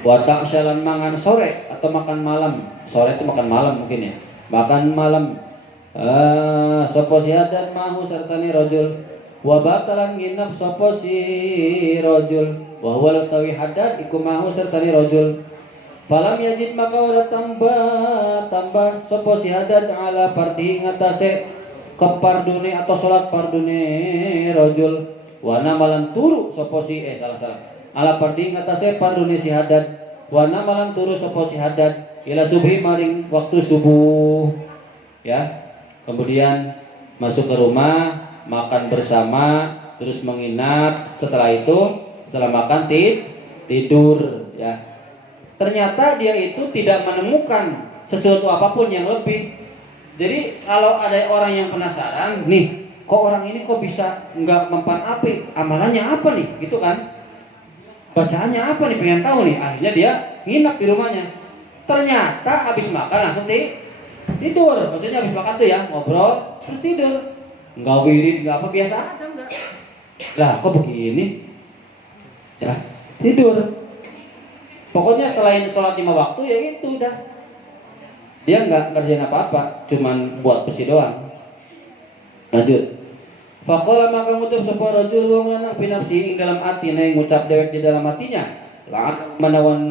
Watak syalan mangan sore atau makan malam. Sore itu makan malam mungkin ya. Makan malam. Sopo si hadad mahu sertani rajul. Wa batalan nginap sopo si rajul. Wa huwa tawi hadad iku mahu sertani rajul. Falam yajid maka ora tambah sopo si hadad ala fardhi ngatasé kepardune atau salat pardune rajul. Wa namalan turu sopo si salah. Ala fardhi ngatasé pardune si hadad wa namalan turu sapa si hadad ila subhi maring waktu subuh ya. Kemudian masuk ke rumah, makan bersama, terus menginap. Setelah makan tidur ya. Ternyata dia itu tidak menemukan sesuatu apapun yang lebih. Jadi kalau ada orang yang penasaran nih, kok orang ini kok bisa nggak mempan api, amalannya apa nih gitu kan, bacaannya apa nih, pengen tahu nih. Akhirnya dia nginap di rumahnya. Ternyata habis makan langsung tidur. Maksudnya habis makan tuh ya ngobrol terus tidur. Enggak wirid, enggak apa, biasa aja enggak. Lah kok begini? Ya, tidur. Pokoknya selain sholat 5 waktu ya itu udah. Dia nggak kerjain apa-apa, cuman buat besi doang. Lanjut. Faqala maka ngucap sapa rajul wong lanang fi nafsi ing dalam atine ngucap dewek di dalam hatinya. La'an manawan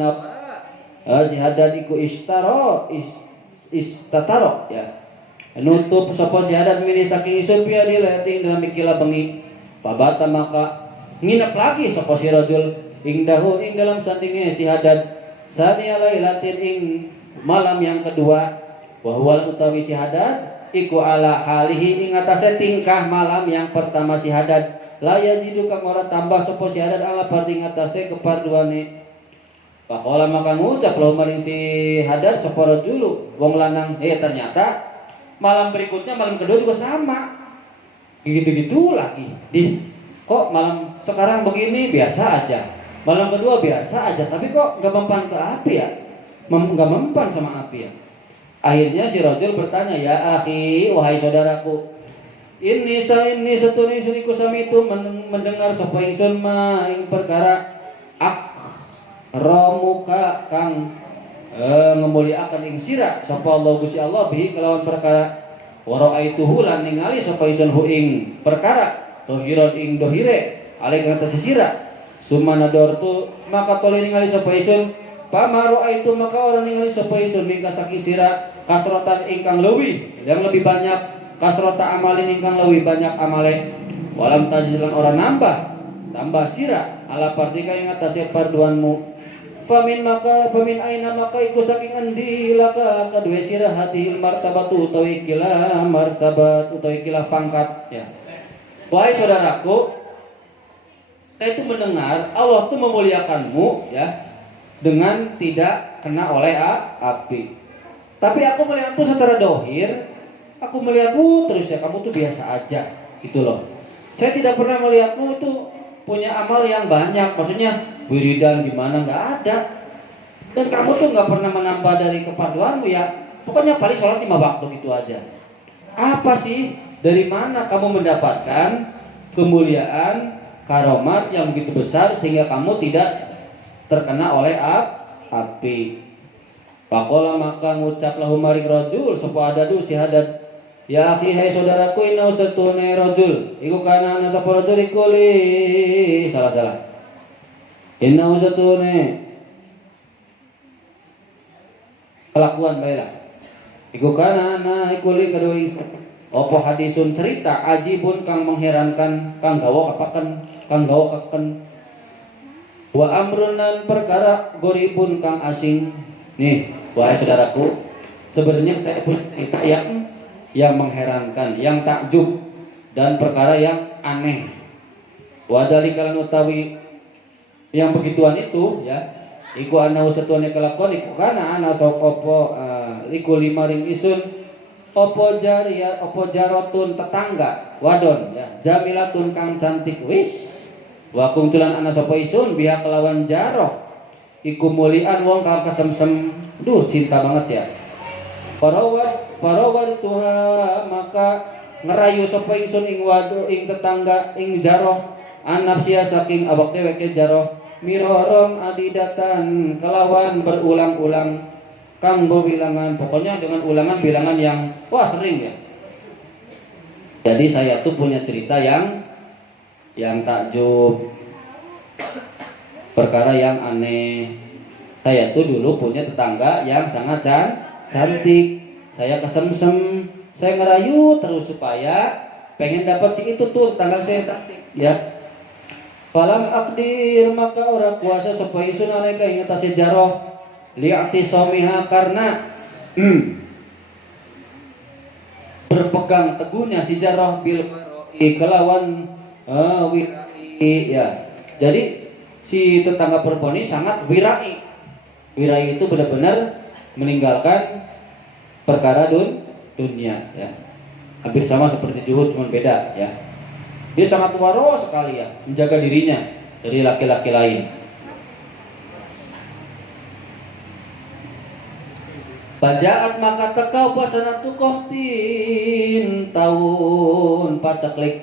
si Hadad iku istataro ya. Nutup sapa si Hadad mini saking isun pia dileting dalam ikilah bengi. Pabata maka nginep lagi sapa si rajul ing dalam sandinge si Hadad sania lailatin ing malam yang kedua wa huwa utawi si Hadad iku ala halihi ing atase tingkah malam yang pertama si Hadad la yajidu kang ora tambah sapa si Hadad ala parting atase keparduane. Pakola maka ngucap lo maring si Hadad sapa rajul wong lanang ternyata malam berikutnya malam kedua juga sama gitu-gitu lagi kok malam sekarang begini biasa aja, malam kedua biasa aja, tapi kok gak mempan ke api ya, gak mempan sama api ya. Akhirnya si rajul bertanya, ya akhi, wahai saudaraku, ini setuni suniku sami itu mendengar sapa ingsun ma ing perkara akramuka kang ngemuliakan ing sira sapa Allah Gusti Allah bihi kelawan perkara wa ra'aituhu lan ningali sapa ingsun hu ing perkara dohiron ing dohire alai kang atas sira sumanadortu maka toli ningali sapa ingsun pamaro itu maka orang ningali sapa ingsun mingka saking sira kasrotan ingkang leuwih yang lebih banyak kasrota amalin ingkang leuwih banyak amale walam tajilan orang nambah tambah sira ala pardika ing atase parduanmu famin aina maka iku saking endi laka kadue sira hadil martabatu utawi kila martabat utawi kila pangkat ya. Wahai saudaraku, saya itu mendengar Allah itu memuliakanmu ya dengan tidak kena oleh api. Tapi aku melihatmu secara dohir, aku melihatmu terus ya kamu tuh biasa aja gitu loh. Saya tidak pernah melihatmu itu punya amal yang banyak, maksudnya wiridan gimana nggak ada. Dan kamu tuh nggak pernah menambah dari kepaduanmu ya. Pokoknya paling sholat 5 waktu gitu aja. Apa sih? Dari mana kamu mendapatkan kemuliaan, karomat yang begitu besar sehingga kamu tidak terkena oleh api? Pakola maka ngucap lahu maring rajul sapa adadu si Hadad. Ya akhi hai saudaraku inna usatune rajul iku kana ana sapa rajul iku salah. Inna usatune kelakuan baiklah. Iku kana ana iku li kadoi opo hadisun cerita ajibun kang mengherankan kang gawa kaken wa amrunan perkara goribun kang asing. Nih wahai saudaraku, sebenarnya saya punya cerita yang mengherankan, yang takjub dan perkara yang aneh. Wadali kalan utawi yang begituan itu ya iku ana usatuane kelakuan iku kana ana sok opo iku limaring isun opo jarotun tetangga wadon ya jamilatun kang cantik wis wa kuntulan ana sapa isun biha kelawan jaroh iku mulian wong kang kesemsem cinta banget ya parawat tuha maka ngerayu sapa ingsun ing wado ing tetangga ing jaroh anapsia saking awak dheweke jaroh mirorom adidatan kelawan berulang-ulang kang bilangan, pokoknya dengan ulangan bilangan yang sering ya. Jadi saya tuh punya cerita yang takjub, perkara yang aneh. Saya tuh dulu punya tetangga yang sangat cantik. Saya kesemsem, saya ngerayu terus supaya pengen dapat si itu tuh tetangga saya cantik ya. Falam akdir maka ora kuasa supaya isun alaika ing atase jaroh li'atisomiha karena berpegang teguhnya si jaroh bil kelawan wirai ya. Jadi si tetangga perempuan ini sangat wirai. Wirai itu benar-benar meninggalkan perkara dunia ya. Hampir sama seperti Juhud cuma beda ya. Dia sangat waro sekali ya menjaga dirinya dari laki-laki lain. Pajaat maka tekau pasanatu kohtin tahun pacaklik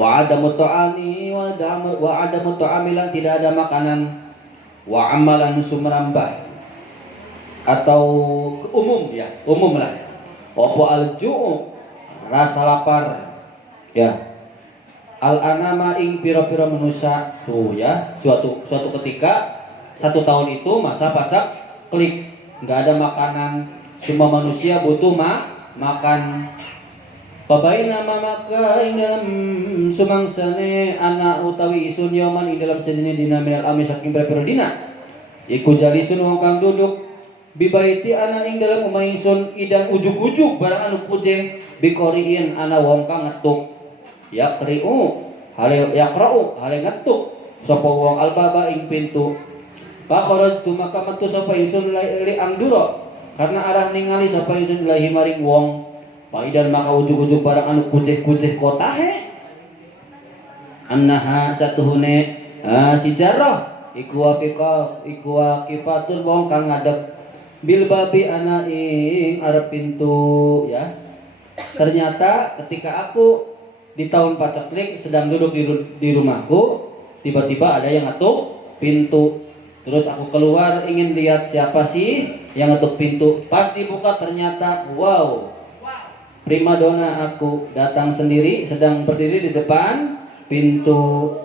Wa adamu ta'ami wa adamu ta'amilan, tidak ada makanan, wa amalan sumrambah atau umum ya, umum lah. Opo al-ju'u, rasa lapar ya. Al-anama ing pira-pira manusia tuh ya, suatu ketika 1 tahun itu masa pacak klik, nggak ada makanan, semua manusia butuh makan. Pabaina maka ing dalam sumangsane anak utawi isun yoman ing dalam sedene dina minal ami saking pira-pira dina iku jalisun wong kang duduk bibaiti ana ing dalam omah ingsun idang ujug-ujug barang anu pujeng bikoriin ana wong kang ngetuk yaqri'u hale yaqra'u hale ngetuk sapa wong albaba ing pintu fa kharajtu maka metu sapa ingsun li amduro karena arah ningali sapa ingsun ilahi maring wong paidan maka ujug-ujug barang anu pujeh-pujeh kota he annaha satuhune si jarrah iku waqifatun wong kang ngadeg bil babi ana ing arep pintu ya. Ternyata ketika aku di tahun paceklik sedang duduk di rumahku, tiba-tiba ada yang ngetuk pintu. Terus aku keluar ingin lihat siapa sih yang ngetuk pintu. Pas dibuka ternyata wow, primadona aku datang sendiri sedang berdiri di depan pintu.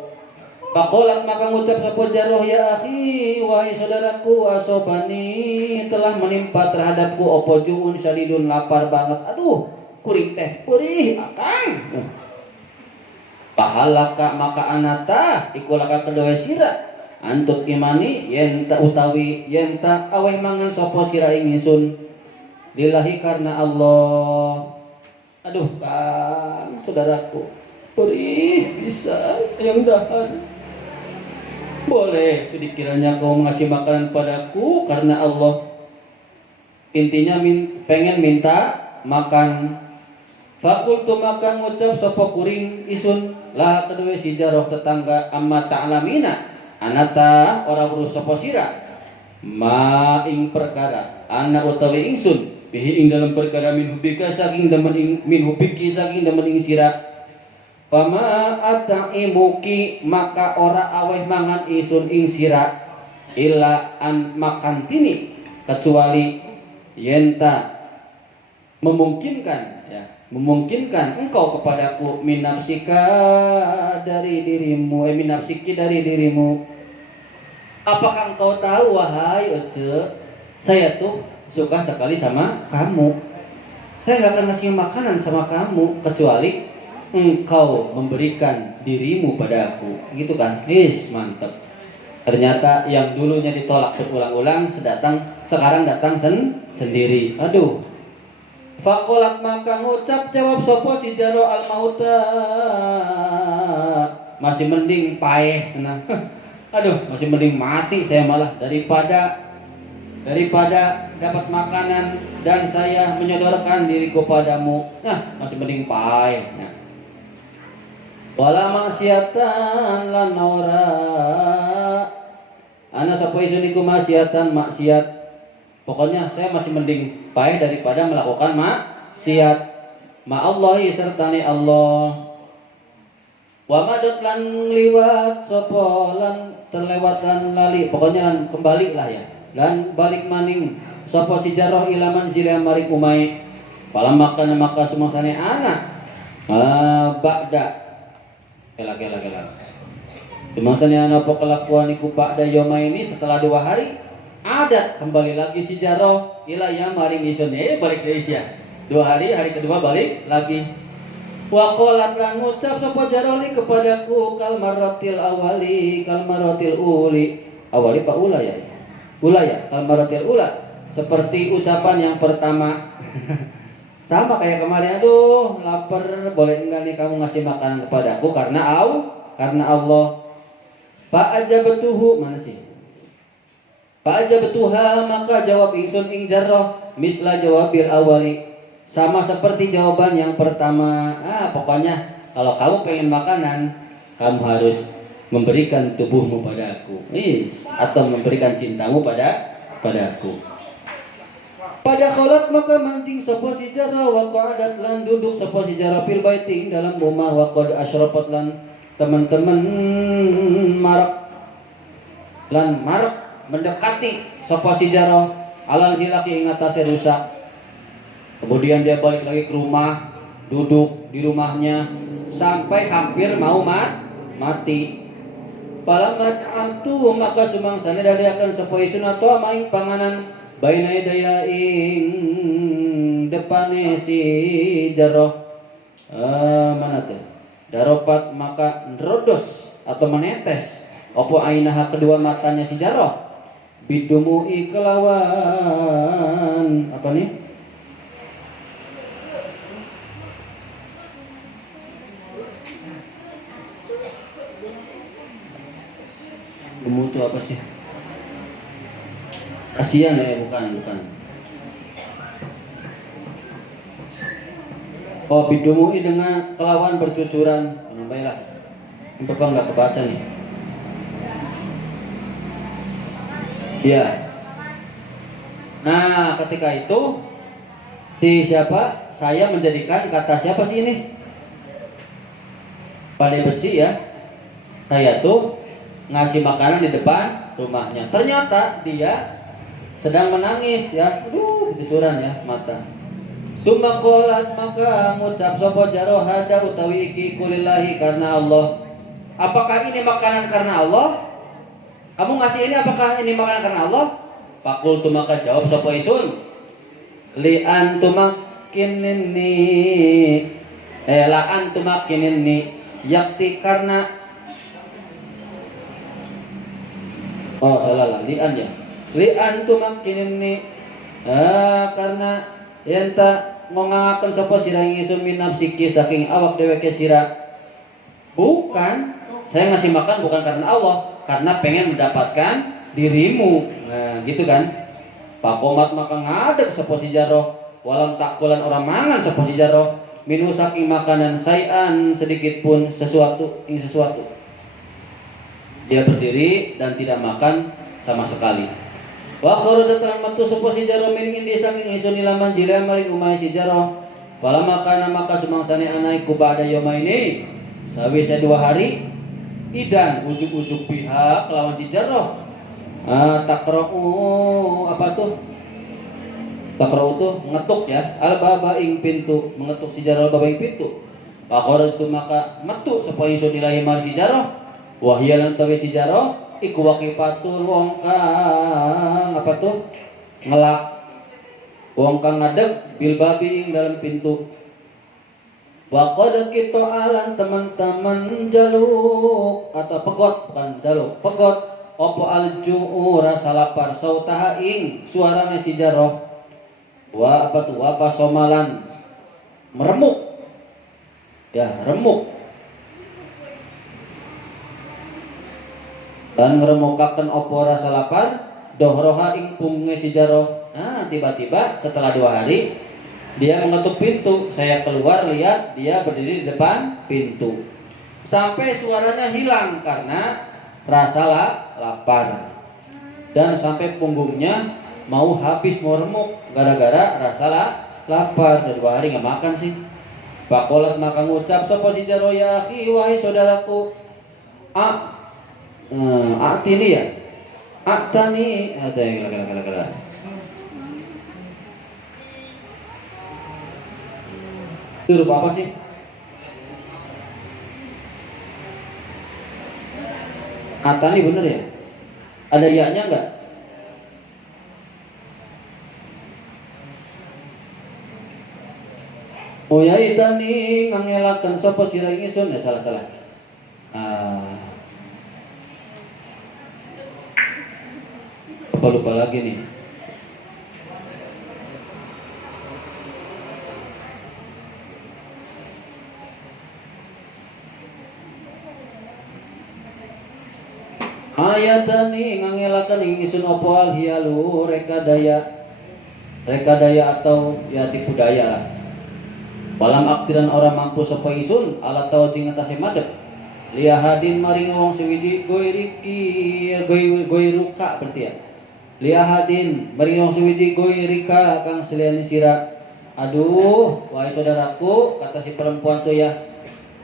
Pakolat maka ngucap sapa jarrah ya akhi wahai saudaraku asobani telah menimpa terhadapku opo juun syadidun lapar banget. Aduh kuring teh perih akang. Pahalaka maka anata ikulaka kedua sira antut imani yenta utawi yenta aweh mangan sapa sira ing ingsun lillahi karena Allah. Aduh kang saudaraku perih bisa yang dahan. Boleh sedikiranya kau mengasih makanan padaku karena Allah. Intinya pengen minta makan. Fakultu maka ngucap sapa kuring isun lah kedua si jarrah tetangga amma ta'lamina anata ora weruh sapa sira ma ing perkara ana utawi ingsun bihi ing dalam perkara min hubika saking demen min hubiki saking demen ing sira. Pama ataimuki maka ora aweh mangan isun ing sira illa an makan tini kecuali yenta memungkinkan ya, memungkinkan engkau kepadaku minapsika dari dirimu minapsiki dari dirimu. Apakah engkau tahu wahai Ece, saya tuh suka sekali sama kamu. Saya nggak akan ngasih makanan sama kamu kecuali engkau memberikan dirimu padaku, gitu kan? Mantep. Ternyata yang dulunya ditolak berulang-ulang sekarang datang sendiri. Aduh. Fakolat maka ngucap jawab sopo si jaro al mauta masih mending paeh. Nah, aduh masih mending mati saya malah daripada dapat makanan dan saya menyodorkan diriku padamu. Nah masih mending paeh. Nah. Wala maksiatan lan ora ana sapa isuniku maksiatan maksiat. Pokoknya saya masih mending paeh daripada melakukan maksiat. Ma Allahi sertane Allah. Wa madut lan liwat sapa lan terlewatan lali. Pokoknya lan kembali lah ya. Dan balik maning sapa si jarrah ilaman zila maring umai. Falam makan maka sumangsane anak ba'da Kela. Dimaksudnya apa kelakuan iku ba'da yoma ini setelah 2 hari adat kembali lagi si jarrah ila ya maring isun balik dari isya 2 hari kedua balik lagi. Wa qalat lan ngucap sapa jarrah li kepadaku kal maratil awali kal maratil uli awali pak ula ya kal maratil ula seperti ucapan yang pertama. Sama kayak kemarin, aduh lapar, boleh enggak nih kamu ngasih makanan kepadaku karena Allah. Fa ajabtuhu mana sih? Fa ajabtuha maka jawab ingsun ing jarrah misla jawabil awali. Sama seperti jawaban yang pertama. Pokoknya kalau kamu pengen makanan, kamu harus memberikan tubuhmu padaku. Atau memberikan cintamu padaku. Pada kholat maka mancing sapa si jarah wa qa'adat lan duduk sapa si jarah fil baiti dalam rumah wa qad asyrafat lan teman-teman marak mendekati sapa si jarah alal hilaki ing atase rusak. Kemudian dia balik lagi ke rumah, duduk di rumahnya sampai hampir mau mati. Palamma ja'altu maka sumangsana dadiakeun sapa isun atau maing panganan baina daya ing depane si jarah. Mana tuh? Daropat maka nerodos atau menetes opo ainaha kedua matanya si jarah bidumu'i kelawan apa nih? Dumu itu apa sih? Kasihan ya, bukan. Oh, bidumu'i dengan kelawan bercucuran. Baiklah. Ini Bapak nggak kebaca nih. Iya. Nah, ketika itu si siapa? Saya menjadikan kata siapa sih ini? Pandai besi ya. Saya tuh ngasih makanan di depan rumahnya. Ternyata dia sedang menangis ya. Aduh, bercucuran ya mata. Summa qalat maka ngucap sapa jarah hada utawi iki kulillahi karena Allah. Apakah ini makanan karena Allah? Kamu ngasih ini apakah ini makanan karena Allah? Fakultu maka jawab sapa isun. Li antumakinni la antumakinni yakti karena salah lah lian ya. Lian tumakinni karena yenta ngongaken sapa sira ingsun min nafsiki saking awak dheweke sira. Bukan, saya ngasih makan bukan karena Allah, karena pengen mendapatkan dirimu. Nah, gitu kan? Pakomat maka ngadeg sapa si jarah, walam takulan orang mangan sapa si jarah, minu saking makanan sayan sedikit pun sesuatu. Dia berdiri dan tidak makan sama sekali. Wa kharajat rahmatu sapa si jarah min indi saking isun ilaman jila maring umay si jarah. Fala makana maka sumangsane anaiku ba'da yaumaini sawise 2 hari idan ujuk-ujuk pihak lawan si jarah. Takra'u apa tuh? Takra'u tuh ngetuk ya. Al-baba ing pintu, mengetuk si jarah baba ing pintu. Fa kharajtu maka metu sapa isun ilahi maring si jarah. Wahya lan tawi si jarah iku waqifatul wong kang apa tuh ngelak wong kang ngadeg bil babi ing dalam pintu. Wa qad kita alan teman-teman jaluk atau pegot bukan jaluk pegot opo alju'u rasa lapar sautaha ing suarane si jarah wa apa tuh apa somalan meremuk ya remuk dan ngeremukaken opo rasa lapar dohroha ing punge si jarah. Nah tiba-tiba setelah 2 hari dia mengetuk pintu. Saya keluar lihat dia berdiri di depan pintu sampai suaranya hilang karena rasa lapar dan sampai punggungnya mau habis mau remuk gara-gara rasa lapar. Dari 2 hari nggak makan sih. Pakolat maka ngucap sapa si jarah ya akhi wahai saudaraku Atini ya, Atani ada yang kala. Itu huruf apa sih? Atani bener ya? Ada ya-nya enggak? Oh ya itani ngangelaken sapa sira ingsun ya salah. Lupa lagi nih. Ayatani ngangelakan ing isun apa al hiyalu rekadaya atau ya tipu daya lah. Walam aktiran orang mampu sapa isun ala tau ing atase madhep. Liyahadin maring wong sewiji goiruka berarti ya. liahadin maringong suwiji goirika kang selian sira. Aduh, wahai saudaraku, kata si perempuan tuh ya,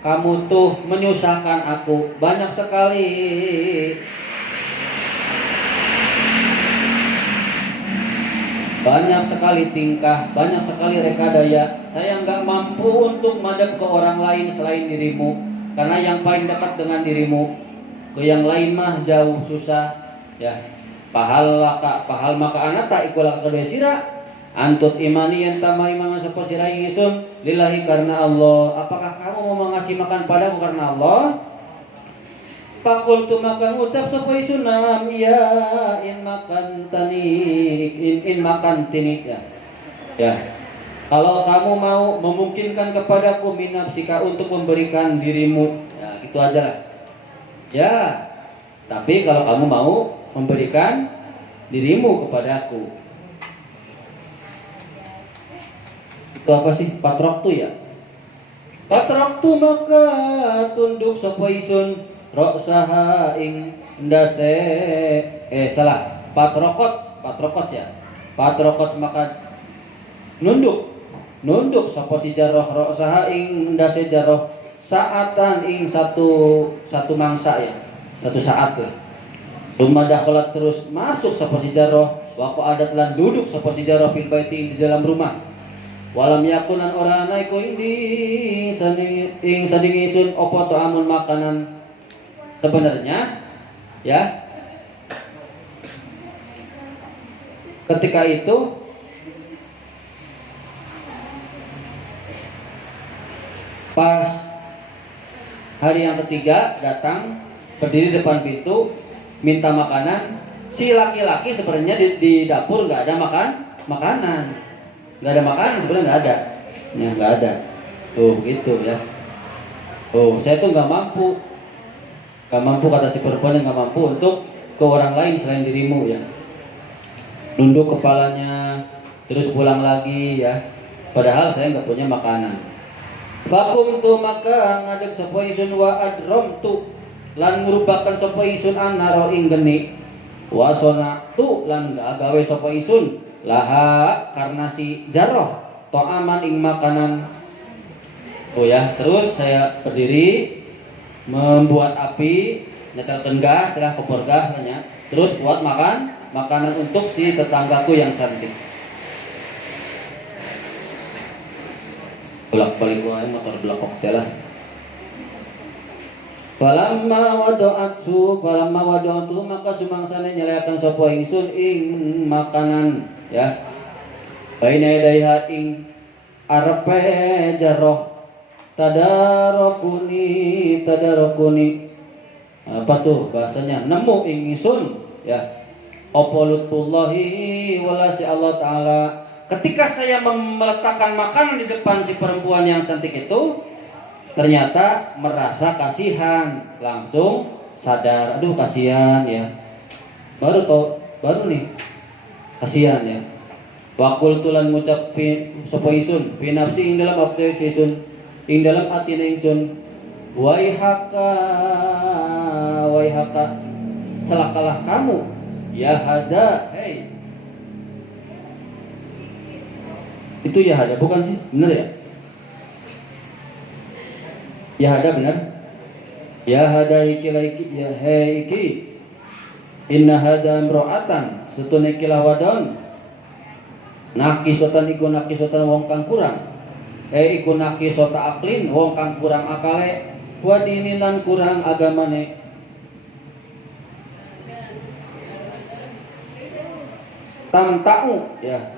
kamu tuh menyusahkan aku banyak sekali. Banyak sekali tingkah, banyak sekali rekadaya. Saya nggak mampu untuk madep ke orang lain selain dirimu, karena yang paling dekat dengan dirimu. Ke yang lain mah jauh susah. Ya, pahal maka anata ikulah kedua sira. Antut imani yang tamai mangan sapa sira ingsun lillahi karena Allah. Apakah kamu mau mengasih makan padaku karena Allah? Fakultu maka ngucap sapa isun nam ya in makan tini ya. Ya. Kalau kamu mau memungkinkan kepadaku minapsika untuk memberikan dirimu, ya gitu aja lah. Ya. Tapi kalau kamu mau memberikan dirimu kepadaku. Itu apa sih? Patroktu ya. Patroktu maka tunduk sapa isun roksaha ing ndase salah patrokot ya. Patrokot maka nunduk sapa si jaroh roksaha ing ndase jaroh saatan ing satu mangsa ya. Satu saat lah. Summa dakhalat terus masuk sapa si jaroh wa adat lan duduk sapa si jaroh fil baiti di dalam rumah. Walam yakunan ora ana iku ing sading isun apa to amun makanan sebenarnya ya. Ketika itu pas hari yang ketiga datang berdiri depan pintu minta makanan. Si laki-laki sebenarnya di dapur nggak ada makanan. Nggak ada makanan sebenarnya nggak ada, ya nggak ada, tuh gitu ya. Oh saya tuh nggak mampu kata si perempuan, nggak mampu untuk ke orang lain selain dirimu ya. Nunduk kepalanya terus pulang lagi ya. Padahal saya nggak punya makanan. Fakum tu maka ngadeg sapa isun wa adrom tu lan ngurubakan sapa isun anaro ing geni wasona tu lan gawe sapa isun laha karena si jaroh to'aman ing makanan. Oh ya, terus saya berdiri membuat api, nyetelkan gas, kompor gas hanya, terus buat makanan untuk si tetanggaku yang cantik. Bolak-balik wae motor belakok lah. Falamma wado'atu maka sumangsane nyeleakan sapa ingsun ing makanan ya. Baina yadaiha ing arepe jaroh tadarokuni apa tuh bahasanya nemu ing ingsun ya. Apa lutfullahi wala si Allah taala ketika saya meletakkan makanan di depan si perempuan yang cantik itu, ternyata merasa kasihan, langsung sadar, aduh kasihan ya. Baru nih kasihan ya. Wakul tulan ngucap sapa isun fi nafsi ing dalam abdi isun ing dalam atine ingsun waihaka celakalah kamu ya hada hei. Itu ya hada bukan sih? Benar ya? Ya hada benar. Ya hada iki ya hei iki. Inna hada imra'atan setune kilah wadon. Nakisotan iku nakisotan wong kang kurang. Iku nakisota aklin wong kang kurang akale wa dinin lan kurang agamane.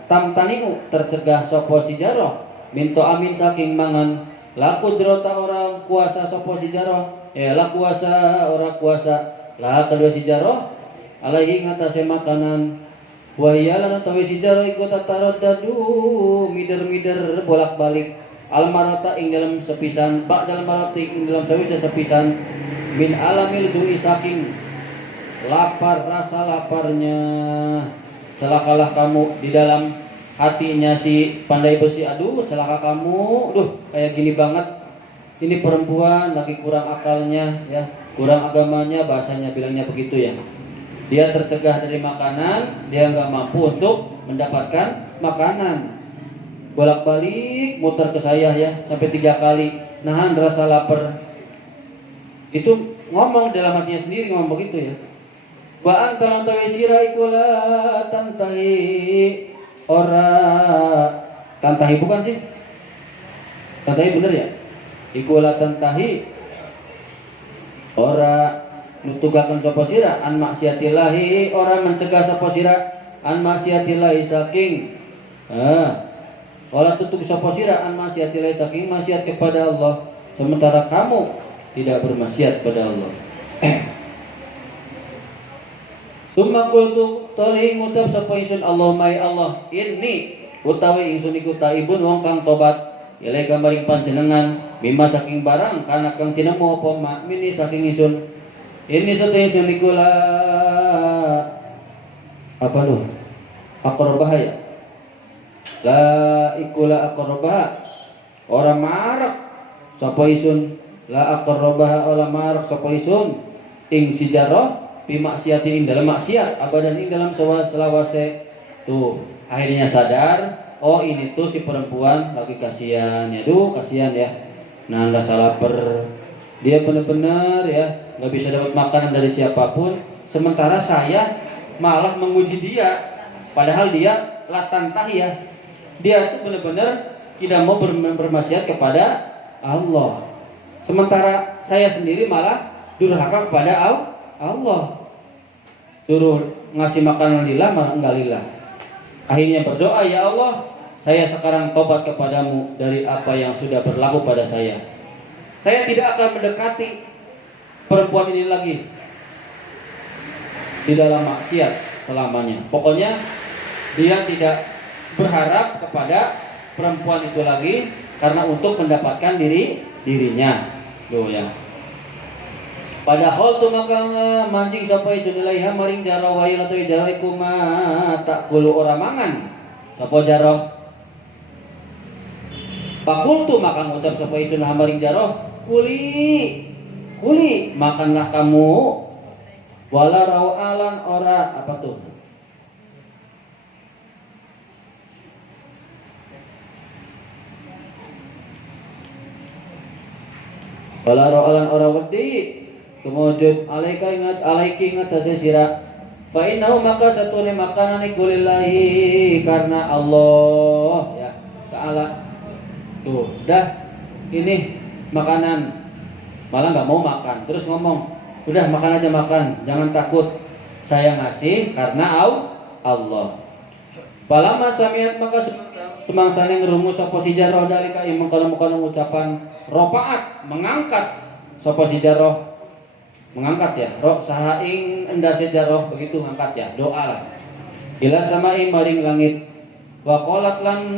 Tamtaniu tercegah sapa si jaroh minto amin saking mangan la kudrota orang kuasa sapa si jaroh la kuasa ora kuasa la kedua si jaroh alaihi ngatasé makanan wa iyalan utawi si jaroh iku tataraddu mider-mider bolak-balik almarata ing dalam sepisan bak dalam marati ing dalam sawise sepisan min alamil du'i saking lapar rasa laparnya. Celakalah kamu di dalam hatinya si pandai besi. Aduh celaka kamu, duh kayak gini banget. Ini perempuan lagi kurang akalnya ya, kurang agamanya, bahasanya bilangnya begitu ya. Dia tercegah dari makanan, dia nggak mampu untuk mendapatkan makanan. Bolak-balik muter ke saya ya sampai 3 kali, nahan rasa lapar. Itu ngomong dalam hatinya sendiri, ngomong begitu ya. Wa anta tawi sira ikula tantahi ora tantahi bukan sih? Tantahi bener ya? Ikula tantahi ora nutugaken sapa sira an maksiatillahi, ora mencegah sapa sira an maksiatillahi saking ora tutug sapa sira an maksiatillahi saking maksiat kepada Allah, sementara kamu tidak bermaksiat pada Allah. Summa qultu tali ngucap sapa ingsun Allahumma ya Allah inni utawi ingsun iku taibun wong kang tobat ilaika maring panjenengan mimma saking barang kana kang tinemu apa mak mini saking ingsun ini satya ingsun iku la apa lu aqrabah ya la ikula aqrabah ora marak sapa ingsun la aqrabah ora marak sapa ingsun ing sijarah bimaksiatin dalam maksiat abadan ing dalam selawase tuh akhirnya sadar, oh ini tuh si perempuan lagi kasihan ya, kasihan ya, nah rasa lapar, dia benar-benar ya nggak bisa dapat makanan dari siapapun, sementara saya malah menguji dia, padahal dia latantah ya, dia itu benar-benar tidak mau bermaksiat kepada Allah, sementara saya sendiri malah durhaka kepada Allah, suruh ngasih makanan lillah malah enggak lillah. Akhirnya berdoa, ya Allah, saya sekarang tobat kepadamu dari apa yang sudah berlaku pada saya. Saya tidak akan mendekati perempuan ini lagi di dalam maksiat selamanya. Pokoknya dia tidak berharap kepada perempuan itu lagi karena untuk mendapatkan dirinya. Loh ya. Padahal tu maka mancing sampai sunilaiha maring jaro wail atau jaro iku ma tak kulu ora mangan sapa jaro. Pakul tu maka ngucap sapa isun maring jaro kuli makanlah kamu wala rawalan ora apa tuh wala rawalan ora wedi. Kemudian alaiki ingat tasya sirah fa innahu maka satune makanan iku lillahi karena Allah ya ta'ala. Tuh dah ini makanan malah nggak mau makan, terus ngomong udah makan aja, makan jangan takut, saya ngasih karena Allah. Palama samiat maka semangsane ngerumus sapa si jarrah dalika ing mengkono-kono ucapan ropaat mengangkat sapa si jarrah mengangkat ya roh sahaing endase jarrah begitu angkat ya doa lah ila sama'i maring langit wa qalat lan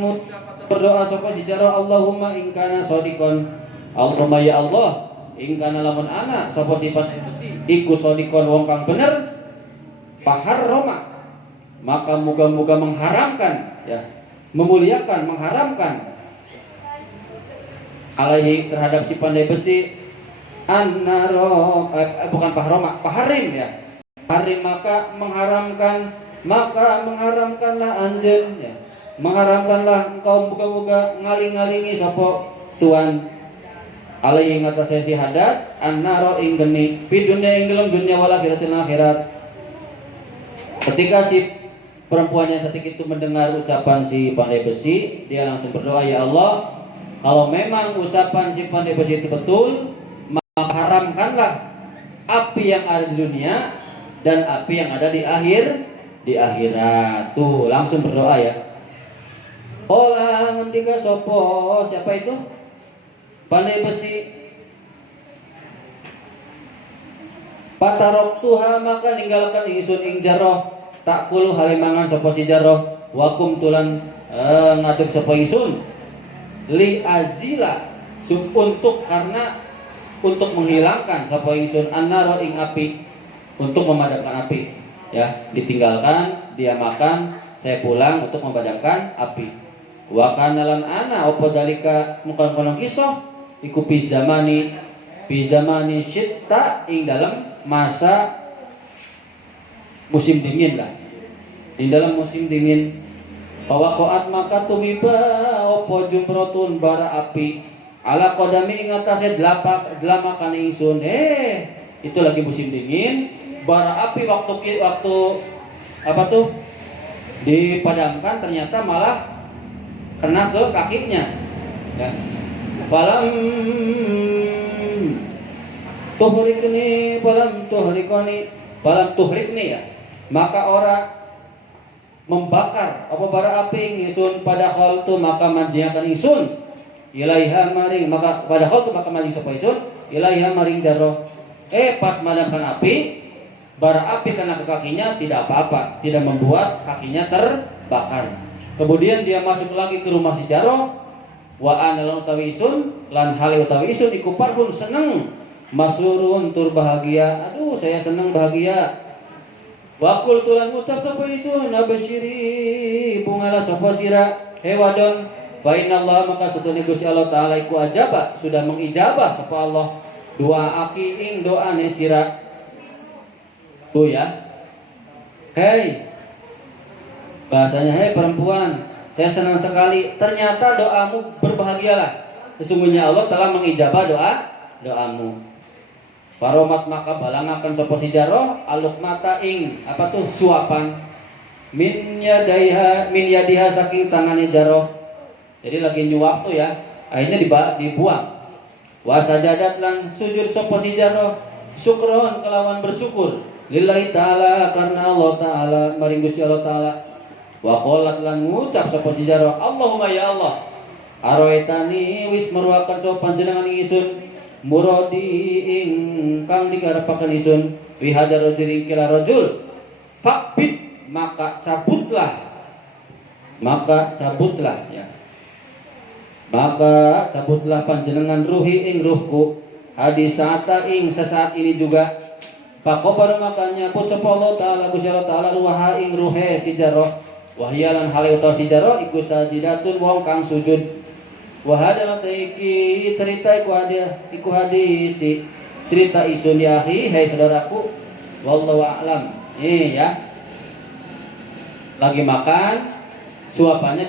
berdoa sapa si jarrah Allahumma in kana shadiqon Allahumma ya Allah in kana lamun ana sapa sifat iku shadiqon wong kang bener pahar roma maka muga-muga mengharamkan ya memuliakan mengharamkan alaihi terhadap si pandai besi annaro bukan pahroma paharim ya harim maka mengharamkanlah anjen ya mengharamkanlah engkau muga-muga ngaling-ngalingi sapa tuan alaihi ngatasé si hadat annaro ing geni fi dunya ing dalam dunya wal akhiratil akhirat. Ketika si perempuan yang setik itu mendengar ucapan si pandai besi, dia langsung berdoa, ya Allah, kalau memang ucapan si pandai besi itu betul, haramkanlah api yang ada di dunia dan api yang ada di akhirat. Tuh langsung berdoa ya. Olah ngendika sopo siapa itu? Pandai besi. Patarok tuha maka ninggalkan ingsun ing jarrah tak kulu halimangan sopo si jarrah wakum tulan ngadeg sopo ingsun li azila untuk menghilangkan sapa ingsun annaro ing api, untuk memadamkan api ya, ditinggalkan dia makan, saya pulang untuk memadamkan api. Wa kana lan ana apa dalika mukon-konon kisah iku fi zamani syitta ing dalam masa musim dingin lah. Di dalam musim dingin, pawaqaat maka tumiba opo jumrotun bara api ala kodami ingatase delamakan ingsun. Itu lagi musim dingin, bara api waktu apa tuh dipadamkan, ternyata malah kena ke kakinya. Ya. Falam tuhrikni ya. Maka orang membakar apa bara api ingsun pada khaltu maka manjiakan ingsun ilaiha maring maka pada khaltu maka manjing sapa ingsun ilaiha maring jarro. Pas madamkan api, bara api kena ke kakinya tidak apa-apa, tidak membuat kakinya terbakar. Kemudian dia masuk lagi ke rumah si jarro. Wa ana lan utawi isun lan hale utawi isun iku parhun seneng masurun tur bahagia. Aduh saya senang bahagia. Wa qul tulan ngucap sapa isun abasyiri bungalah sapa sira he wadon fa innallaha maka satune Gusti Allah taala iku ajaba sudah mengijabah sapa Allah doa aki ing doane sira. Tuh ya. Hei bahasanya hei perempuan, saya senang sekali. Ternyata doamu berbahagialah. Sesungguhnya Allah telah mengijabah doamu. Paromat maka balangaken sapa si jarro aluk mata ing apa tuh suapan min yadiha saking tangannya jarro. Jadi lagi nyuap tuh ya, akhirnya dibuang. Wa sajadat lan sujud sapa si jarro syukron kelawan bersyukur lillahi taala karena Allah taala maring Gusti Allah taala. Wa qalat lan ngucap sapa si jarro Allahumma ya Allah aroetani wis meruakan sapa panjenengan ingsun muradi ingkang dikarepaken isun wihadar rajul kila rajul fakbit maka cabutlah ya maka cabutlah panjenengan ruhi ing ruhku hadisata ing sesaat ini juga pakobar makanya pucap Allah taala Gusti Allah taala ruha ing ruhe si jarro wahyalan hale utawa si jarro iku sajidatun wong kang sujud. Wahadalah iki cerita iku hadis cerita isun ya akhi, hai saudaraku. Wallahu a'lam. Ya. Lagi makan, suapannya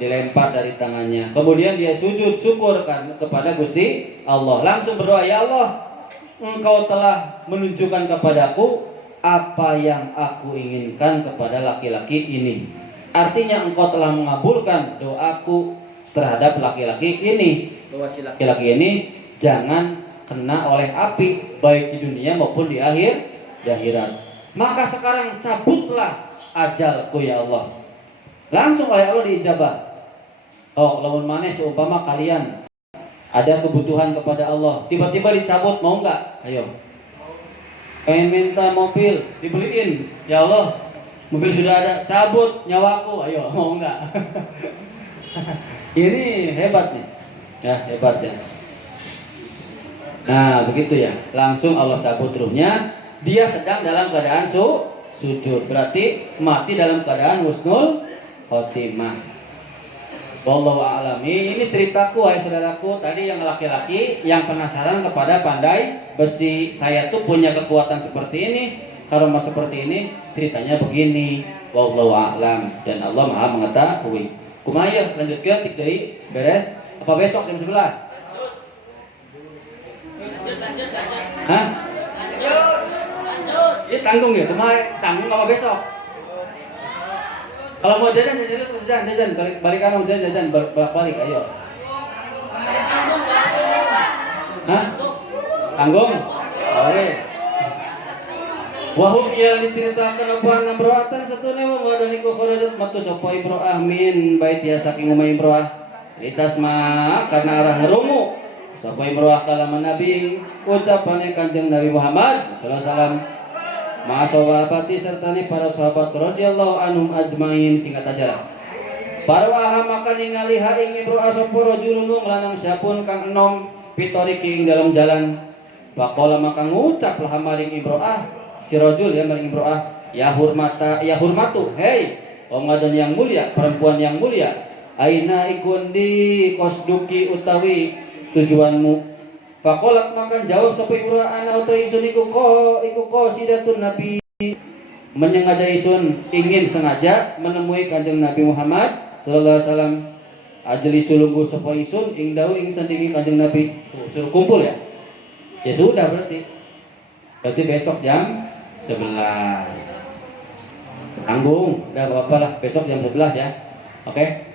dilempar dari tangannya. Kemudian dia sujud syukur kepada Gusti Allah. Langsung berdoa, ya Allah, Engkau telah menunjukkan kepadaku apa yang aku inginkan kepada laki-laki ini. Artinya Engkau telah mengabulkan doaku terhadap laki-laki ini, bahwa si laki-laki ini jangan kena oleh api baik di dunia maupun di akhirat. Maka sekarang cabutlah ajalku ya Allah. Langsung oleh Allah diijabah. Lamun maneh seumpama kalian ada kebutuhan kepada Allah, tiba-tiba dicabut, mau enggak? Ayo. Pengen minta mobil, dibeliin. Ya Allah, mobil sudah ada, cabut nyawaku. Ayo, mau enggak? Ini hebat nih. Ya, hebat ya. Nah, begitu ya. Langsung Allah cabut ruhnya. Dia sedang dalam keadaan sujud. Berarti mati dalam keadaan husnul khotimah. Wallahu a'lam. Ini ceritaku, hai saudaraku. Tadi yang laki-laki yang penasaran kepada pandai besi. Saya tuh punya kekuatan seperti ini, karomah seperti ini. Ceritanya begini. Wallahu a'lam. Dan Allah Maha mengetahui. Kumaya lanjutkan tikdai beres apa besok jam 11? Hah? Lanjut. Ini tanggung ya, tanggung apa besok? Kalau mau jajan balik mau jajan balik ayo. Hah? Tanggung? Oke. Wahum yang diceritakan apa namroatan satune wong wadaniku kharajat matu sapa imro'ah min bait ya saking umah imro'ah litasma karena arah ngerumu sapa imro'ah kalaman nabi ucapane Kanjeng Nabi Muhammad sallallahu alaihi wasallam ma sahabati sertane para sahabat radhiyallahu anhum ajmain singkat aja para waha maka ningali ha ing imro'ah sapa rajulun lanang siapun kang enom pitoriki ing dalam jalan faqala maka ngucap lah maring imro'ah si rajul ya maring imro'ah ya hurmatu hei wong wadon yang mulia perempuan yang mulia aina ikundi kosduki utawi tujuanmu faqalat maka jawab sapa imro'ah ana utawi sun iku ko sidatun nabi menyengaja isun ingin sengaja menemui Kanjeng Nabi Muhammad sallallahu alaihi wasallam. Ajli sulungguh sapa isun ing dawuh ing sandingi Kanjeng Nabi. Suruh kumpul ya. Ya sudah berarti. Berarti besok jam 11. Tanggung, udah apa-apa lah, besok jam 11 ya. Oke?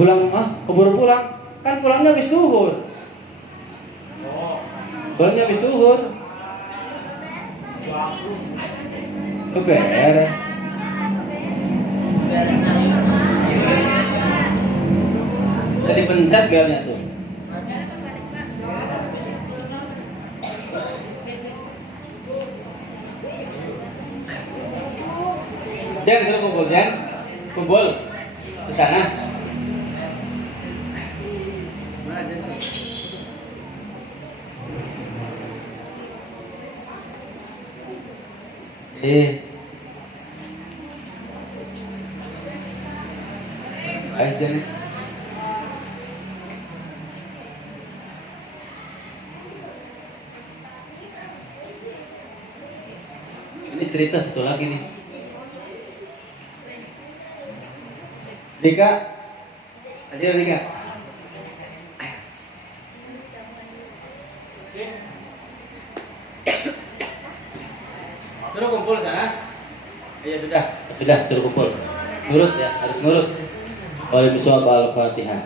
Pulang, keburu pulang. Kan pulangnya habis duhur. Pulangnya habis duhur. Beres. Jadi pencat belnya tuh. Jangan suruh kumpul, jangan kumpul ke sana. Baik jangan. Ini cerita satu lagi nih. Dika, aja Dika. Suruh kumpul sana. Iya sudah suruh kumpul. Nurut ya, harus nurut. Waalaikumsalam al-Fatihah.